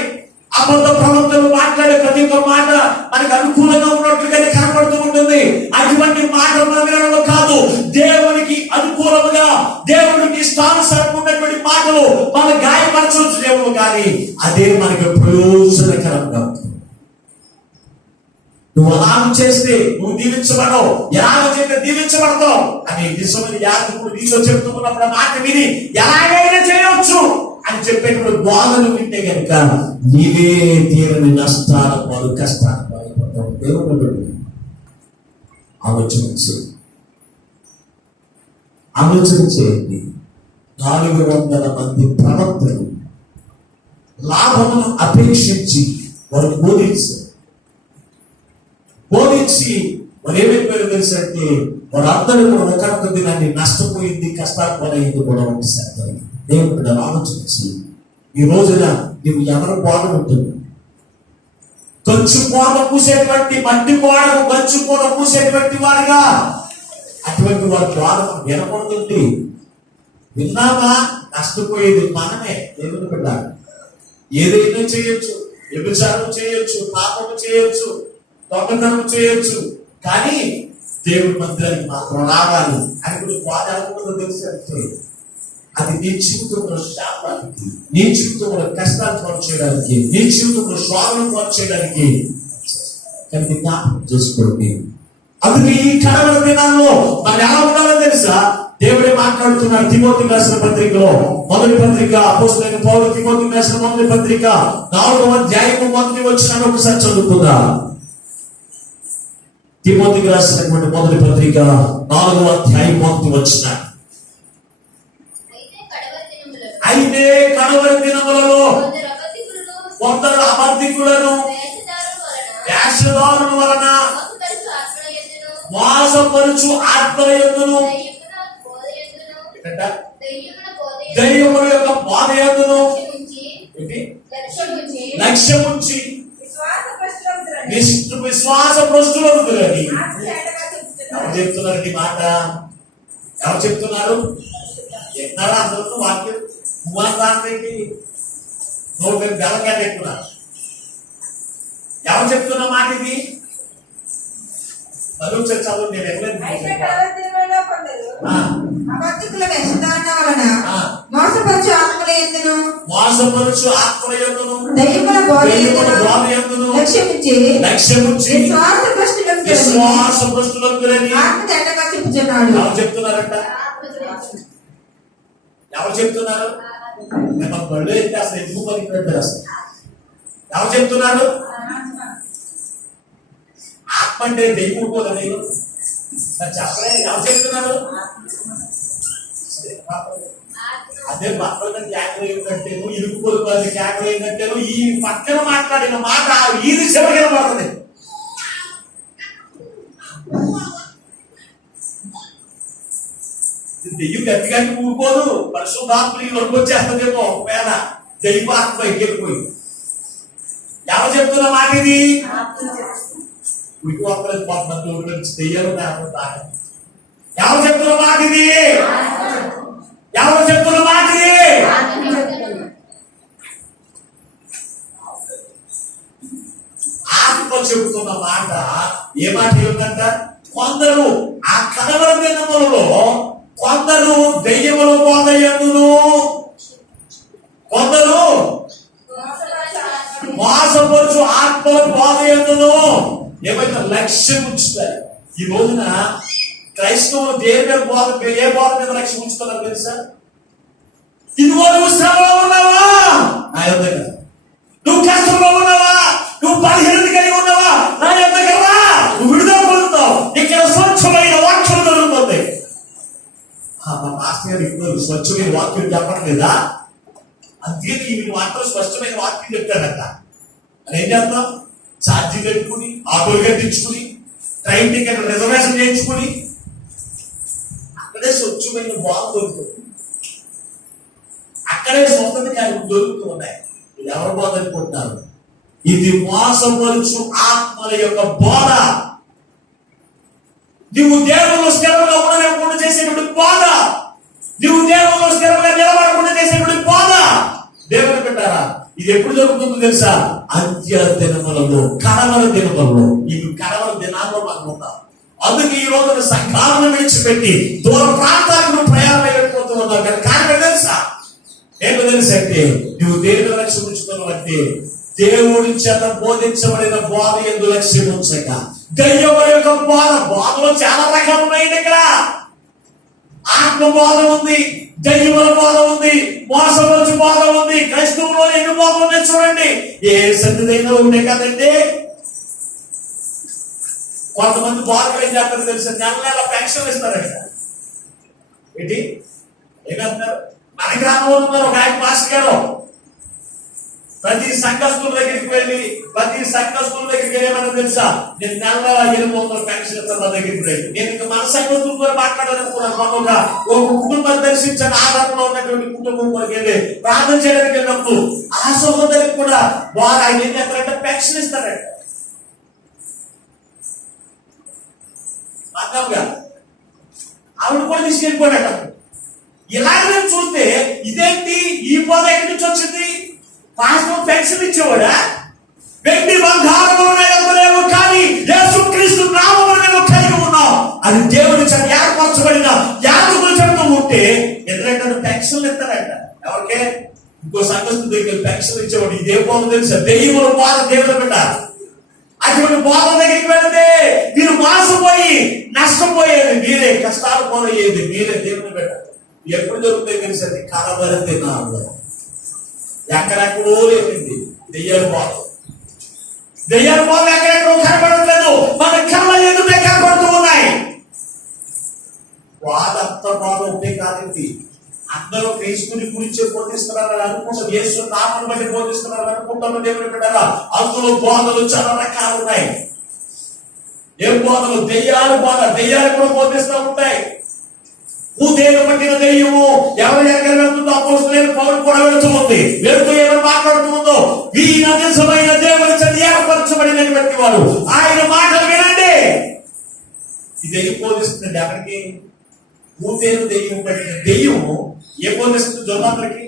అబద్ధ ప్రవక్తలు మాట్లాడే ప్రతి ఒక్క మాట మనకు అనుకూలంగా ఉన్నట్లుగానే కనపడుతూ ఉంటుంది. అటువంటి మాటలు మన వినడంలో కాదు, దేవునికి అనుకూలముగా, దేవునికి ఇష్టానుసారం ఉన్నటువంటి మాటలు మన గాయపరచలేము, కానీ అదే మనకి ప్రయోజనకరంగా ఉంటుంది. నువ్వు అలాగ చేస్తే నువ్వు దీవించబడవు, ఎలాగ చేస్తే దీవించబడతావు అని నిజమైన యాజకుడు నీతో చెప్తున్నప్పుడు ఆ మాట విని ఎలాగైనా చేయవచ్చు అని చెప్పేటప్పుడు బోధలు వింటే కనుక నీవే తీరని నష్టాల పాలు, కష్టాల పాలైపోతావు. దేవుడు ఆలోచన చేయండి. 400 మంది ప్రవక్తలు లాభమును అపేక్షించి వారు బోధించి వారు ఏమైపోయారో తెలుసంటే వారందరూ కూడా ఒకనొక దినాన్ని నష్టపోయింది, కష్టాలు పాలైంది కూడా ఒకసారి. దేవుడు ఆలోచించి ఈ రోజున నువ్వు ఎవరు బోధ ఉంటుంది, గచ్చు పోత పూసేటువంటి మట్టి గోడకు గచ్చు పోత పూసేటువంటి వారుగా అటువంటి వారి బోధ వినకూడదండి. విన్నామా నష్టపోయేది మనమే. దేవుని బిడ్డ ఏదైనా చేయొచ్చు, వ్యభిచారం చేయొచ్చు, పాపము చేయొచ్చు, దొంగతనం చేయొచ్చు, కానీ దేవుడి మందిరానికి మాత్రం రావాలి అని కూడా బాధ అనుకుంటుందో తెలిసి అది నీ జీవితంలో శాపానికి, నీ జీవితంలో కష్టాలు పాటు చేయడానికి, నీ జీవితంలో స్వామిని పాటు చేయడానికి కానీ జ్ఞాపకం చేసుకోండి. అందుకే ఈ కడవల దినాల్లో మనం ఎలా ఉండాలో తెలుసా? దేవుడే మాట్లాడుతున్నారు. తిమోతికి రాసిన పత్రికలో మొదటి పత్రిక, అపోస్తలుడైన పౌలు తిమోతికి రాసిన మొదటి పత్రిక 4వ అధ్యాయము 1వ వచనాన్ని ఒకసారి చదువుకుందా. తిమోతికి రాసినటువంటి మొదటి పత్రిక 4వ అధ్యాయం 1వ వచనం. అయితే కడవరి దినములలో కొందరు అబద్ధికులను వేషధారుల వలన మోసపరుచు ఆత్మల యందును దయ్యముల యొక్క బోధ యందును లక్ష్యముంచి విశ్వాస భ్రష్టులకు ఎవరు చెప్తున్నారండి మాట? ఎవరు చెప్తున్నారు? ఎన్నారా అందరూ వాక్యం కుమారానికి నోటి గలగా చెప్తున్నారు. ఎవరు చెప్తున్న మాట ఇది? చదువు నేను మోసపరచు ఆత్మల యందును దయ్యముల బోధ యందును లక్ష్యముంచి విశ్వాస భ్రష్టులకు ఆత్మ చెప్పుచున్నాడు. ఎవరు చెప్తున్నారంట? ఎవరు చెప్తున్నారు? బళ్ళు అయితే అసలు ఎందుకు పలికినట్టు అసలు ఎవరు చెప్తున్నారు? ఆత్మ అంటే దెయ్యం కూడా నేను చెప్పలే. ఎవరు చెప్తున్నారు? అదే భక్తులు కేకలు ఏంటంటేను, ఇరుక్కుపోయి కేకలు ఏంటంటేను, ఈ పక్కన మాట్లాడిన మాట ఈ దిశగా పడుతుంది. దెయ్యం గట్టిగా ఊరుకోదు. పరిశుద్ధాత్మ వరకు వచ్చేస్తుందేమో ఒకవేళ దెయ్యం ఆత్మ ఎక్కిపోయి. ఎవరు చెప్తున్న మాట ఇది? విటువాపలేదు కొంతమంది ఊరి నుంచి దెయ్యాలు కాకుండా. ఎవరు చెప్తున్న మాట ఇది? ఎవరు చెప్తున్న మాట ఇది? దెయ్యముల బోధ యందును కొందరు మోసపరుచు ఆత్మల బోధ యందును ఏమైతే లక్ష్యం ఉంచుతారు. ఈ రోజున క్రైస్తవులు దేని మీద బోధ, ఏ బోధ మీద లక్ష్యం ఉంచుతున్నారు తెలుసా? ఇదిగో నువ్వు శ్రమలో ఉన్నావా, నా యొద్ద కదా. నువ్వు కష్టంలో ఉన్నావా, నువ్వు బలహీనత కలిగి ఉన్నావా, నా యొద్ద కదా. నువ్వు విడుదల పొందుతావు. ఇక్కడ స్వచ్ఛమైన వాక్యం దొరుకుతుంది. మా మాస్టర్ గారు ఇప్పుడు స్వచ్ఛమైన వాక్యం చెప్పడం లేదా, అందుకే వీళ్ళు మాత్రం స్పష్టమైన వాక్యం చెప్తాడట. అని ఏం చేస్తాం? ఛార్జీ పెట్టుకుని, ఆటోలు కట్టించుకుని, ట్రైన్ టికెట్ రిజర్వేషన్ చేయించుకుని అక్కడే స్వచ్ఛమైన బాధ దొరుకుతుంది. అక్కడే స్వతంత్ర కార్యక్రమం దొరుకుతూ ఉన్నాయి. ఇది ఎవరు బోధ అనుకుంటున్నారు? ఇది మోసపరుచు ఆత్మల యొక్క బోధ. నువ్వు దేవుళ్ళు స్థిరంగా ఉండలేకుండా చేసేటువంటి బోధ, నువ్వు దేవుళ్ళు స్థిరంగా నిలబడకుండా చేసేటువంటి బోధ. దేవుడు పెట్టారా? ఇది ఎప్పుడు జరుగుతుందో తెలుసా? అంత్య దినములలో, కడవర దినములలో. ఇవి కడవర దినాల్లో మనం ఉన్నాం. అందుకే ఈ రోజున సంఘాలను విడిచిపెట్టి దూర ప్రాంతాలకు ప్రయాణం అయిపోతూ ఉన్నావు. కానీ కారణం తెలుసా? ఏమో తెలుసు అంటే నువ్వు దేవుని లక్ష్యం ఉంచుతున్నావు అంటే దేవుడి చేత బోధించబడిన బోధ యందు లక్ష్యం ఉంచక దయ్యముల యొక్క బోధ. బోధలో చాలా రకాలు ఉన్నాయి. ఇక్కడ ఆత్మ బోధ ఉంది, దయ్యముల బోధ ఉంది, మోసపరుచు బోధ ఉంది. క్రైస్తవులో ఎన్ని బోధలు ఉన్నాయి చూడండి. ఏ సన్నిధైనా ఉండే కదండి. కొంతమంది బోధకులు ఏం చేస్తారు తెలుసా? నెల పెన్షన్ ఇస్తారంట. ఏంటి ఏమంటారు? మన గ్రామంలో ఉన్నారు ఒక ఆయన మాస్టర్ గారు. ప్రతి సంఘస్థుల దగ్గరికి వెళ్ళి ఏమన్నా తెలుసా? నేను నెల 800 పెన్షన్ ఇస్తాను నా దగ్గరికి వెళ్ళి. నేను ఇంకా మన సంఘస్థులతో మాట్లాడాలనుకున్నాను. ఒక కుటుంబాన్ని దర్శించాను. ఆధారంలో ఉన్నటువంటి కుటుంబం వరకు వెళ్ళి ప్రార్థన చేయడానికి వెళ్ళినప్పుడు ఆ సహోదరికి కూడా వారు ఆయన ఏం చేస్తారంటే పెన్షన్ ఇస్తారంట. అర్థంగా ఆవిడ కూడా తీసుకెళ్ళిపోయాట. ఇలాగే చూస్తే ఇదేంటి, ఈ బోధ ఎక్కడి నుంచి వచ్చింది? పాస్టర్ పెన్షన్ ఇచ్చేవాడా? వెండి బంగారము కానీ యేసుక్రీస్తు నామమును కలిగి ఉన్నాం. అది దేవుని చేత ఏర్పరచబడిన యాజకులు చెప్తూ ఉంటే ఎదురైతే పెన్షన్లు ఇస్తారంట. ఎవరికే? ఇంకో సంఘస్థు దగ్గర పెన్షన్ ఇచ్చేవాడు. ఇదే బోధ తెలుసా? దెయ్యముల బోధ దేవుడు పెట్టారు. అటువంటి బోధ దగ్గరికి వెళితే మీరు మోసపోయి నష్టపోయేది మీరే, కష్టాలు పోయేది మీరే. దేవుని పెట్టారు. ఎప్పుడు జరుగుతాయి తెలుసా? కలవర దినాల్లో. ఎక్కడెక్కడో లేదండి దెయ్యాల బోధ. దెయ్యాల బోధ ఎక్కడెక్కడో కనబడట్లేదు, మన కళ్ళ ఎదుటే కనబడుతూ ఉన్నాయి. వాదంత బోధ ఉంటే కాదండి. అందరూ క్రీస్తుని గురించి బోధిస్తున్నారని అనుకుంటారు, యేసు నామమును బట్టి బోధిస్తున్నారు అనుకుంటారు. దేవుని బిడ్డలారా, అందులో బోధలు చాలా రకాలు ఉన్నాయి. ఏం బోధలు? దెయ్యాల బోధ. దెయ్యాలు కూడా బోధిస్తూ ఉంటాయి. ఊదేలు పట్టిన దెయ్యము ఎవరి ఎక్కడ వెళ్తుందో అపోస్తలులైన పౌలు కూడా వెళుతూ ఉంది. వెళుతూ ఏమైనా మాట్లాడుతూ ఉందో, ఈయన నిజమైన దేవుని చేత ఏర్పరచబడినటువంటి వాడు, ఆయన మాటలు వినండి. ఈ దెయ్యం బోధిస్తుంది ఎవరికి? ఊదేలు దెయ్యం పట్టిన దెయ్యము ఏ బోధిస్తుంది? జొన్నందరికి.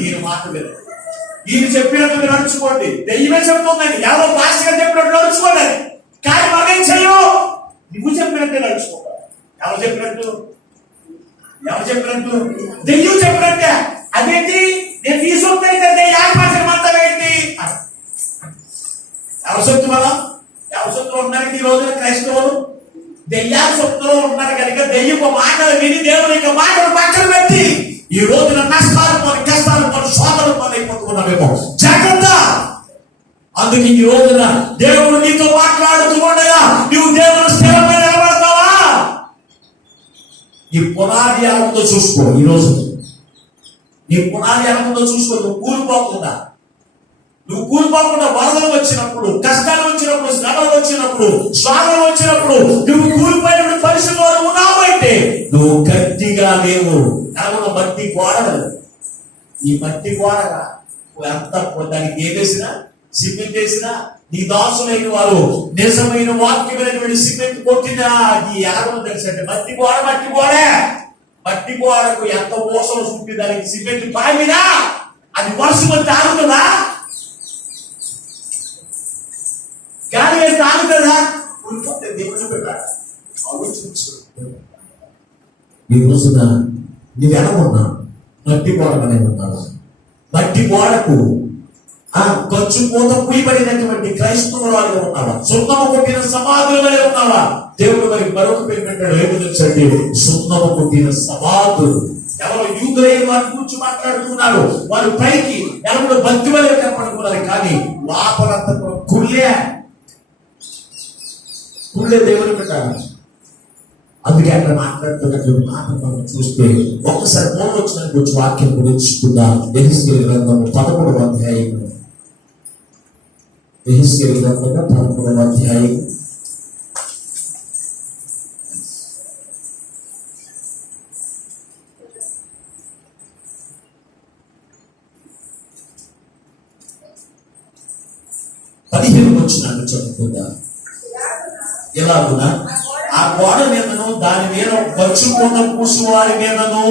ఈయన మాట వినండి, ఈయన చెప్పినట్టు మీరు నడుచుకోండి. దెయ్యమే చెప్తుందండి, ఎవరో పాస్టర్ గారు చెప్పినట్టు నడుచుకోండి. కానీ మగేం చెయ్యు, నువ్వు చెప్పినట్టే నడుచుకోవాలి. ఎవరు చెప్పినట్టు? దెయ్యం చెప్పినట్టే. అదేంటి? నేను తీసుకుంటే దెయ్యాత్మ ఏంటి? ఎవరు చెప్తున్నా? ఎవరు చెప్తున్నా ఉన్నారు ఈ రోజున క్రైస్తవులు? దెయ్యాల సొత్తులో ఉన్నారు కనుక దెయ్యపు మాటలు విని దేవుని యొక్క మాటలు పక్కన పెట్టి ఈ రోజున నష్టాలు మన కష్టాలు మన శోధనలు మన అయిపోతున్నామేమో. జాగ్రత్త. అందుకే ఈ రోజున దేవుడు నీతో మాట్లాడుతూ ఉండగా నువ్వు దేవుడు స్థిరంగా నిలబడతావా? ఈ పునాది ఎలా ఉందో చూసుకో. ఈ రోజు నీ పునాది ఎలా ఉందో చూసుకో. నువ్వు కూలిపోకుండా వరదలు వచ్చినప్పుడు, కష్టాలు వచ్చినప్పుడు, శ్రమలు వచ్చినప్పుడు, స్వాగలు వచ్చినప్పుడు నువ్వు కూలిపోయిన పరిస్థితుల్లో ఉన్నావు అంటే నువ్వు గట్టిగా లేవు. కనుక మట్టి గోడలు, ఈ మట్టి గోడగా ఎంత దానికి ఏదేసినా సిమెంట్ వేసినా నీ దాసులైన వారు నిజమైన వాక్యమైనటువంటి సిమెంట్ కొట్టినా అది ఎలాగో తెలుసంటే మట్టి గోడకు ఎంత మోసం చుట్టి దానికి సిమెంట్ పామినా అది వర్షం వచ్చి ఆగుతుందా? గాలి వేస్తే ఆగుతుందా? దేవుని పెట్టాలి. ఆలోచించు. ఈ రోజున నువ్వు ఎలా ఉన్నా మట్టి గోడగానే ఉన్నావా? మట్టి గోడకు ఖర్చు పూత పూయబడినటువంటి క్రైస్తవులుగా ఉన్నావా? సున్నము కొట్టిన సమాధులుగానే ఉన్నావా? దేవుడు మరి మరొక పేరు పెట్టాడు, ఏమో తెలుసండి, సున్నము కొట్టిన సమాధులు. ఎవరు యూదులైన వారి గురించి మాట్లాడుతున్నారు, వారు పైకి ఎవరు భక్తి వల్ల కనపడుతున్నారు, కానీ లోపలంతా కుళ్ళే దేవుడు పెట్టారు. అందుకే అక్కడ మాట్లాడుతున్నటువంటి మాట మనం చూస్తే ఒక్కసారి మూడు వచ్చిన గురించి వాక్యం గురించుకుందాం. యెహెజ్కేలు గ్రంథము 11వ అధ్యాయం. యెహెజ్కేలు గ్రంథము 11వ అధ్యాయం. వచ్చినాను చదువుకుందా. ఎలాగునా ఆ గోడ మీదను దాని మీద ఖర్చు పూత పూసి వారి మీదను,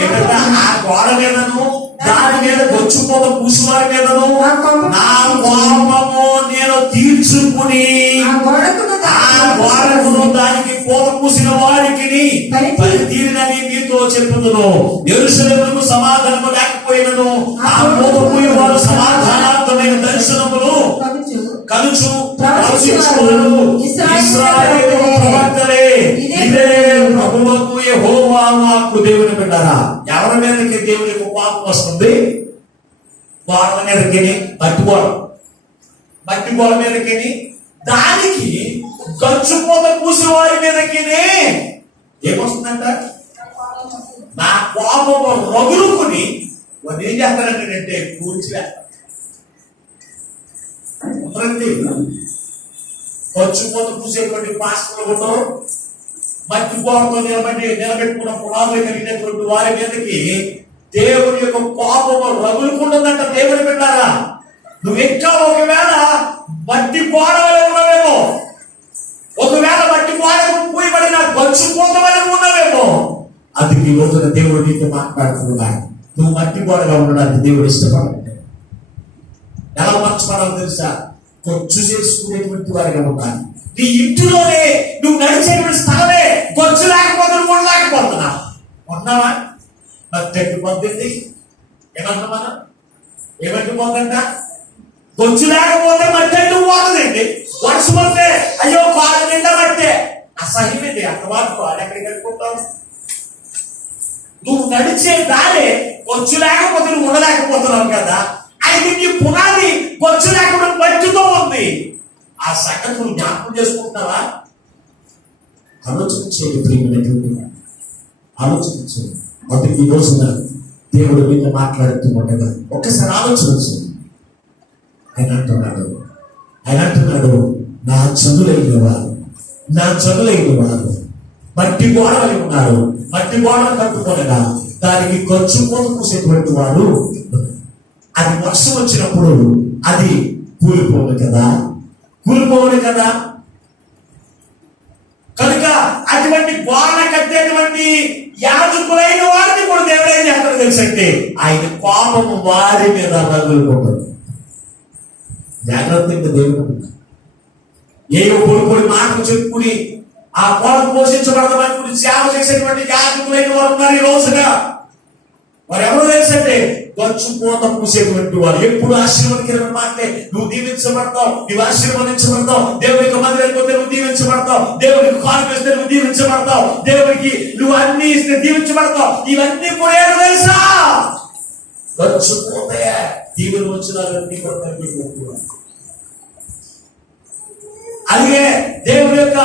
ఏంటంటే ఆ గోడ మీదను దాని మీద ఖర్చు పూత పూసి వారి మీదను నా కోపము నేను తీర్చుకుని ఆ గోడకును దానికి పూత పూసిన వారికి పనితీరినని మీతో చెప్పుదును. యెరూషలేముకు సమాధానము లేకపోయినను ఆ పూత పూయ వారు సమాధానార్థమైన దర్శనములు కలుచు ఇశ్రాయేలు ప్రవక్తలే, ఇదే ప్రభువుకు యెహోవా వాక్కు. దేవుని బిడ్డలారా, ఎవరి మీదకి దేవునికి కోపం వస్తుంది? గోడ మీదకి, మట్టి గోడ మీదకి, దానికి గచ్చుపోత పూసి వారి మీదకి ఏమొస్తుందంట? నా కోపము రగులుకుని వాళ్ళు ఏం చేస్తారంటే కూర్చివేస్తారు. ఖర్చుపోత పూసేటువంటి పాస్టర్లతో మట్టి గోడతో నిలబెట్టుకున్న పునాదులు కలిగినటువంటి వారి మీదకి దేవుని యొక్క కోపము రగులుకుంటుందంట. దేవుని బిడ్డలారా, నువ్వు ఇంకా ఒకవేళ మట్టి గోడ వల్ల ఉన్నావేమో, ఒకవేళ మట్టి గోడకు పూయబడిన ఖర్చుపోత వల్ల ఉన్నావేమో. అది ఈ రోజున దేవుడు నీతో మాట్లాడుతున్నాడు. నువ్వు మట్టి గోడగా ఉండడానికి దేవుడు ఇష్టపడతాడు. ఎలా మర్చిపోవడం తెలుసా? ఖర్చు చేసుకునేటువంటి వారిగా ఉండాలి. నీ ఇంటిలోనే నువ్వు నడిచేటువంటి స్థలమే ఖర్చు లేకపోతే నువ్వు ఉండలేకపోతున్నావు. ఉన్నావా? మట్టి పొందింది ఏమన్నా మనం ఏమంటి పోతుంట? ఖర్చు లేకపోతే మట్టి నువ్వు పోతుందండి. వర్షం వస్తే అయ్యో కాళ్ళ నిండా మట్టే అసహ్యమైంది. అంతమాత్రం వాళ్ళు ఎక్కడికి వెళ్ళిపోతావు? నువ్వు నడిచే దారే ఖర్చు లేకపోతే నువ్వు ఉండలేకపోతున్నావు కదా. అయితే నీ పునాది ఖర్చు లేకుండా మట్టితో ఉంది. ఆ సంగతి నువ్వు జ్ఞాపకం చేసుకుంటున్నావా? ఆలోచించేది ప్రియమైనటువంటి ఆలోచించేది. అతను ఈ రోజున దేవుడు మీద మాట్లాడుతుండగా ఒక్కసారి ఆలోచించు. ఆయన అంటున్నాడు నా చదులైన వారు మట్టి గోడలు ఉన్నారు. మట్టి గోడలు కట్టుకోనగా దానికి ఖర్చు పోత పూసేటువంటి వారు, అది వర్షం వచ్చినప్పుడు అది కూలిపోను కదా. కనుక అటువంటి గోడ కట్టేటువంటి యాజకులైన వారిని కూడా దేవుడు ఏం చేస్తాడో తెలుసంటే ఆయన కోపము వారి మీద రగులుకుంటుంది. జాగ్రత్తగా దేవుడు ఏవో పొడి మాటలు చెప్పుకుని ఆ కోడకు పోషించబడదామని సేవ చేసేటువంటి యాజకులైన వారు ఉన్నారు ఈ రోజుగా. వారు ఎవరు తెలుసంటే ఖర్చు పూత పూసేటువంటి వారు. ఎప్పుడు ఆశీర్వదించిన మాటలే. నువ్వు దీవించబడతావు, నువ్వు ఆశీర్వదించబడతావు. దేవునికి మందిరానికి పోతే నువ్వు దీవించబడతావు, దేవునికి కాలు వేస్తే నువ్వు దీవించబడతావు, దేవునికి నువ్వు అన్ని ఇస్తే దీవించబడతావు. ఇవన్నీ కూడా ఏదో తెలుసా? ఖర్చు పోతే దీవులు వచ్చినారన్నీ కూడా తగ్గిపోతున్నారు. అలాగే దేవుడి యొక్క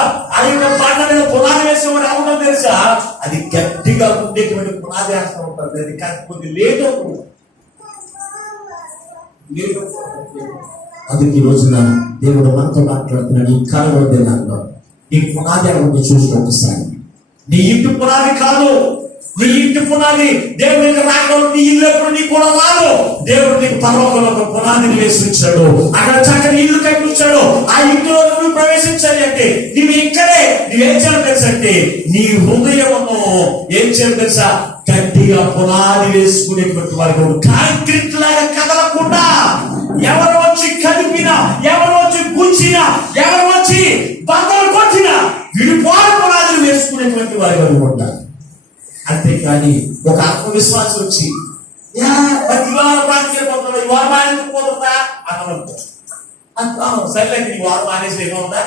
బండ మీద పునాది వేసేవాడు అవునో తెలుసా? అది గట్టిగా ఉండేటువంటి పునాది వేస్తూ ఉంటుంది. అది కొద్ది లేట్ అది ఈ రోజున దేవుడు మనతో మాట్లాడుతున్నాడు. ఈ కాలంలో దినాల్లో నీ పునాది ఎవరిని చూసుకో ఒకసారి. నీ ఇంటి పునాది కాదు, నీ ఇంటి పునాది దేవుడి యొక్క రాకలో నీ ఇల్లు ఎప్పుడు నీ కూడా రాదు. దేవుడు నీకు పరలోకంలో ఒక పునాదిని వేసి ఉంచాడు. అక్కడ చక్కని ఇల్లు కట్టి ఉంచాడు. ఆ ఇంట్లో నువ్వు ప్రవేశించాలి అంటే నువ్వు ఇక్కడే నువ్వేం చేయాలి తెలుసంటే నీ హృదయమును ఏం చేయాలి తెలుసా? గట్టిగా పునాది వేసుకునేటువంటి వారికి కాంక్రీట్ లాగా కదలకుండా, ఎవరు వచ్చి కలిపినా, ఎవరు వచ్చి గుంచినా, ఎవరు వచ్చి బద్దలు కొట్టినా విడిపోయిన పునాదులు వేసుకునేటువంటి వారి ఉంటారు. అంతేకాని ఒక ఆత్మవిశ్వాసం వచ్చి మరి ఇవాళ మానేసిపోతున్నా ఇవాళ మానేసిపోతుందా అన్నాను. సరే నీ వారు మానేసి ఏమవుతుందా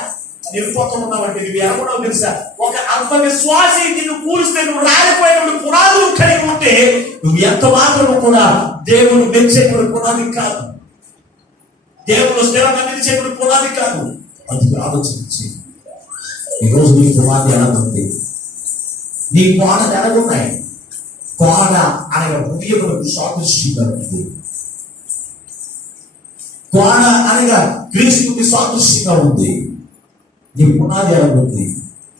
నిరుపోతూ ఉన్నావంటే నువ్వు ఎలాగో తెలుసా, ఒక ఆత్మవిశ్వాసి నిన్ను కూలిస్తే నువ్వు రాలిపోయినప్పుడు పునాదులు కలిగి ఉంటే నువ్వు ఎంత మాత్రము కూడా దేవుడు మెచ్చేటువంటి పునాది కాదు, దేవుడు స్థిరంగా నిలిచేటువంటి పునాది కాదు. అది ఆలోచించి ఈరోజు నీ పునాది ఎలాగుంది, నీ కోడలు ఎలాగున్నాయి. కోడ అనగా హృదయములకు సాదృశ్యంగా ఉంది. కోడ అనగా క్రీస్తుకి సాదృశ్యంగా ఉంది. నీ పునాది ఎలా ఉంది?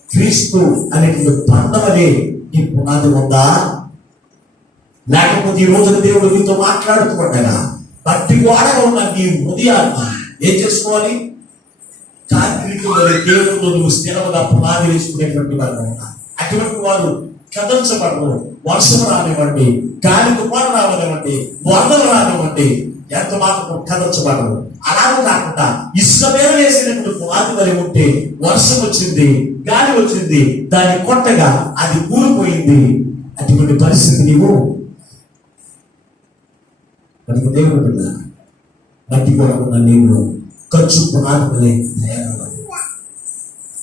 క్రీస్తు అనేటువంటి బంధమనే నీ పునాది ఉందా? లేకపోతే ఈ రోజున దేవుడు నీతో మాట్లాడుతుండగా బట్టి గోడగా ఉన్న నీ హృదయాన్ని ఏం చేసుకోవాలి? కాంక్రీట్ వలె దేవుడితో నువ్వు స్థిరముగా పునాది వేసుకునేటువంటి వారు ఉన్నా. అటువంటి వారు కదల్చబడరు. వర్షం రానివ్వండి, గాలి తుఫాను రావనివ్వండి, వరదలు రానివ్వండి, ఎంత మాత్రం కదల్చబడరు. అలాగే కాకుండా ఇసుక మీద వేసినటువంటి పునాది వలె ఉంటే వర్షం వచ్చింది, గాలి వచ్చింది, దాన్ని కొట్టగా అది కూలిపోయింది. అటువంటి పరిస్థితి నీవు మనకు దేవుడు బిడ్డ మట్టి కూడా ఉన్న నీవు ఖర్చు పునాది వలె తయారవ్వాలి.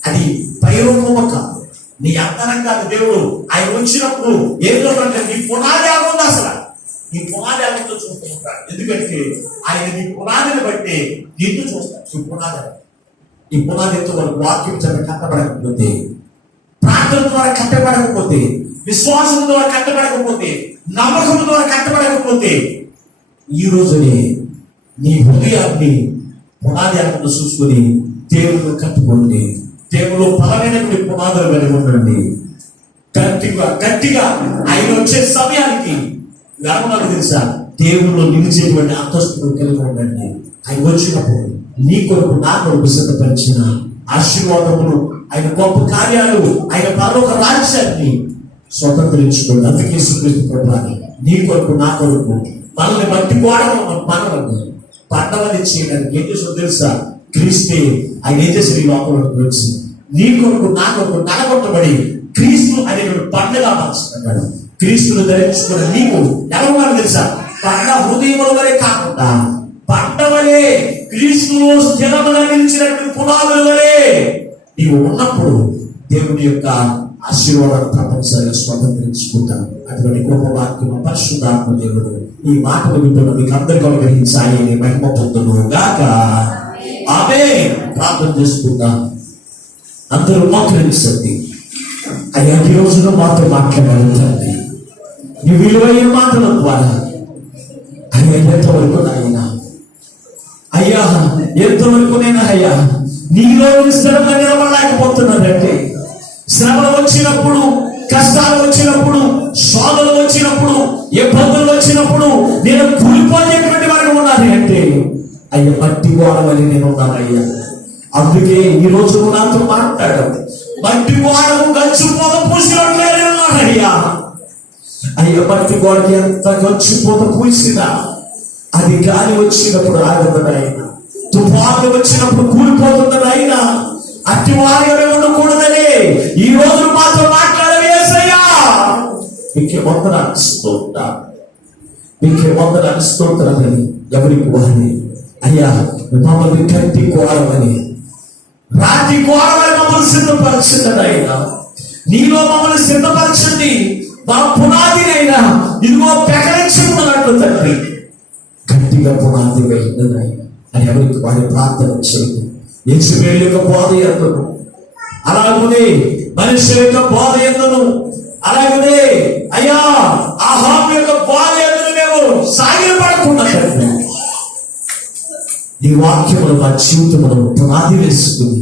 అది పైరూపము కాదు, నీ అంతరంగాన్ని దేవుడు ఆయన వచ్చినప్పుడు ఏదో అంటే నీ పునాది ఆగుంది. అసలు నీ పునాది ఆగుందో చూస్తూ ఉంటాడు. ఎందుకంటే ఆయన నీ పునాదిని బట్టి నిన్ను చూస్తాడు. నీ పునాది ఈ పునాది ఎంతో వరకు వాక్యం చేత కట్టబడకపోతే, ప్రార్థన ద్వారా కట్టబడకపోతే, విశ్వాసం ద్వారా కట్టబడకపోతే, నమ్మకం ద్వారా కట్టబడకపోతే ఈ రోజునే నీ హృదయాన్ని పునాది ఆకుండా చూసుకుని దేవుడు కట్టుకోండి. దేవుడు బలమైనటువంటి పునాదులు కలిగి ఉండండి. గట్టిగా ఆయన వచ్చే సమయానికి నాకు తెలుసా, దేవుడు నిలిచేటువంటి అంతస్తులు కలిగి ఉండండి. ఆయన వచ్చినప్పుడు నీ కొరకు నా కొరకు సిద్ధపరిచిన ఆశీర్వాదములు, ఆయన గొప్ప కార్యాలు, ఆయన పరలోక రాజ్యాన్ని స్వతంత్రించుకోండి. అందుకే సుప్రీంకోర్టు నీ కొరకు నా కొరకు మనల్ని బట్టి గోడగా మనల్ని పండవని చేయడానికి ఏం చేసిన తెలుసా, క్రీస్తే ఆయన ఏం చేసిన ఈ లోకంలోకి వచ్చి నీ కొరకు నా కొరకు నలగొట్టబడి క్రీస్తు అనేటువంటి పండుగ మార్చుకున్నాడు. క్రీస్తును ధరించుకున్న నీకు ఎవరు తెలుసా, పండ హృదయముల వలె కాకుండా పండవలే క్రీస్తులో స్థిరముగా నిలిచినటువంటి పునాదుల వలె నీవు ఉన్నప్పుడు దేవుని యొక్క ఆశీర్వాదాలు తప్పనిసరిగా స్వతంత్రించుకుంటాను. అటువంటి గొప్ప వాక్యం పరిశుద్ధాత్మ దేవుడు ఈ మాటలు వింటున్న మీకు అందరికీ అనుగ్రహించాలి. మహిమ పొందును గాక. ఆమేన్. ప్రార్థన చేసుకుందాం. అందరూ మోకరించండి. అయ్యా, ఈ రోజున మాతో మాట్లాడాలి. నీ విలువైన మాటల ద్వారా అయ్యా ఎంతవరకు నాయన, అయ్యా ఎంతవరకు నేను అయ్యా నీలో స్థిరంగా నిలబడలేకపోతున్నానంటే, శ్రమలు వచ్చినప్పుడు, కష్టాలు వచ్చినప్పుడు, శోధనలు వచ్చినప్పుడు, ఇబ్బందులు వచ్చినప్పుడు నేను కూలిపోయేటువంటి వారికి ఉన్నాను అంటే అయ్యా మట్టి గోడవని నేను ఉన్నానయ్యా. అందుకే ఈ రోజు నాతో మాట్లాడాలి. మట్టి గోడకు గచ్చిపోత పూసినట్లే ఉన్నానయ్యా. అయ్యా మట్టి గోడకి ఎంత గచ్చిపోత పూసినా అది గాలి వచ్చినప్పుడు ఆగదు ఆయన, తుఫాను వచ్చినప్పుడు కూలిపోతున్నది ఆయన. అట్టి వారిగా ఉండకూడదని ఈ రోజు మాతో మాట్లాడవేసయ్యా. మీకే వందనాలు స్తోత్రం, మీకే వందనాలు స్తోత్రమని ఎవరికి వారిని అయ్యా మమ్మల్ని కట్టి కోరమని, రాతి కోరమని మమ్మల్ని సిద్ధపరచండి అయినా. నీలో మమ్మల్ని సిద్ధపరచండి. మా పునాదినైనా ఇదిగో పెకరించుకున్నట్లు తండ్రి గట్టిగా పునాది వేయండి అని ఎవరికి వారి ప్రార్థన చేయండి. యెజబెల్ యొక్క బోధ ఎందును, అలాగనే మనిషి యొక్క బోధ ఎందును, అలాగనే అయ్యా ఆహాబు యొక్క బోధ ఎందును మేము సాగిలపడకుండా నీ వాక్యములు మా జీవితమును పునాది వేసుకుని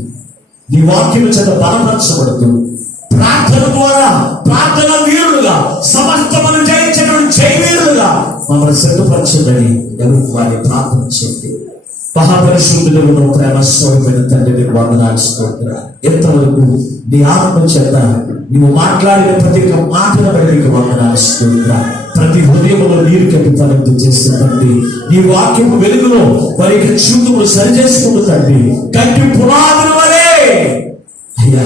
నీ వాక్యము చేత బలపరచబడుతూ ప్రార్థన ద్వారా ప్రార్థన వీరులుగా సమస్తమును జయించినటువంటి జయవీరులుగా మమ్మల్ని సిద్ధపరచదని ఎవరికి వారి ప్రార్థన చేయండి. మహాపరిశుద్ధులను ప్రేమ స్వరూపమైన తండ్రి మీరు వందనాలు స్తోత్రం. ఎంతవరకు నీ ఆత్మ చేత నువ్వు మాట్లాడిన ప్రతి ఒక్క మాటల మీకు వందనాలు స్తోత్రం. ప్రతి హృదయంలో నీరు కట్టి తలంపు చేస్తే తండ్రి నీ వాక్యము వెలుగులో వారి యొక్క జీవితములు సరిచేసుకుంటూ తండ్రి గట్టి పునాదుల వలె అయ్యా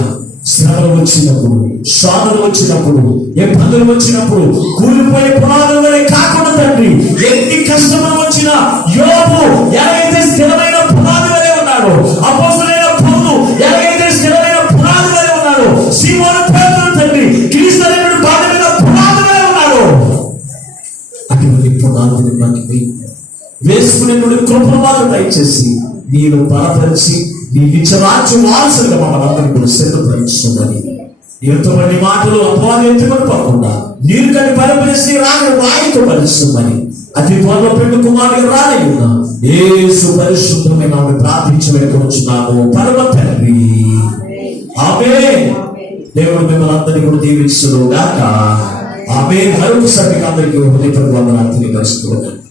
శ్రమలు వచ్చినప్పుడు, శోధనలు వచ్చినప్పుడు, ఇబ్బందులు వచ్చినప్పుడు కూలిపోయే పునాదుల వలె కాకుండా తండ్రి, ఎన్ని కష్టములు వచ్చినా యోబు ఎలాగైతే స్థిరమైన పునాది వలె ఉన్నాడు, అపోస్తలుడైన పౌలు ఎలాగైతే స్థిరమైన పునాది వలె ఉన్నాడు, సీమోను పేతురు తండ్రి క్రీస్తు అనేటువంటి బాధ మీద పునాది వలె ఉన్నాడు. అటువంటి పునాదిని మనకి వేసుకునే కృపను మాకు దయచేసి నేను బలపరిచి నీ నిత్యరాజ్య వారసులుగా మమ్మల్ని అందరినీ కూడా సిద్ధపరుస్తున్నది. ఎంతమంది మాటలు అపవాదం ఎత్తుకొని పోకుండా నీరు కానీ బలపరిచి రాని వాయితో పరుస్తున్నది. అతి త్వరలో పెళ్లి కుమారుడు రాలేకున్నా యేసు పరిశుద్ధమైన ప్రార్థించి వెళ్ళుకొచ్చున్నాము పరమ తండ్రి. ఆమేన్. దేవుడు మిమ్మల్ని అందరినీ కూడా దీవించును గాక. ఆమేన్. మరొకసారి అందరికీ హృదయపూర్వక వందనాలు తెలియజేస్తున్నాను.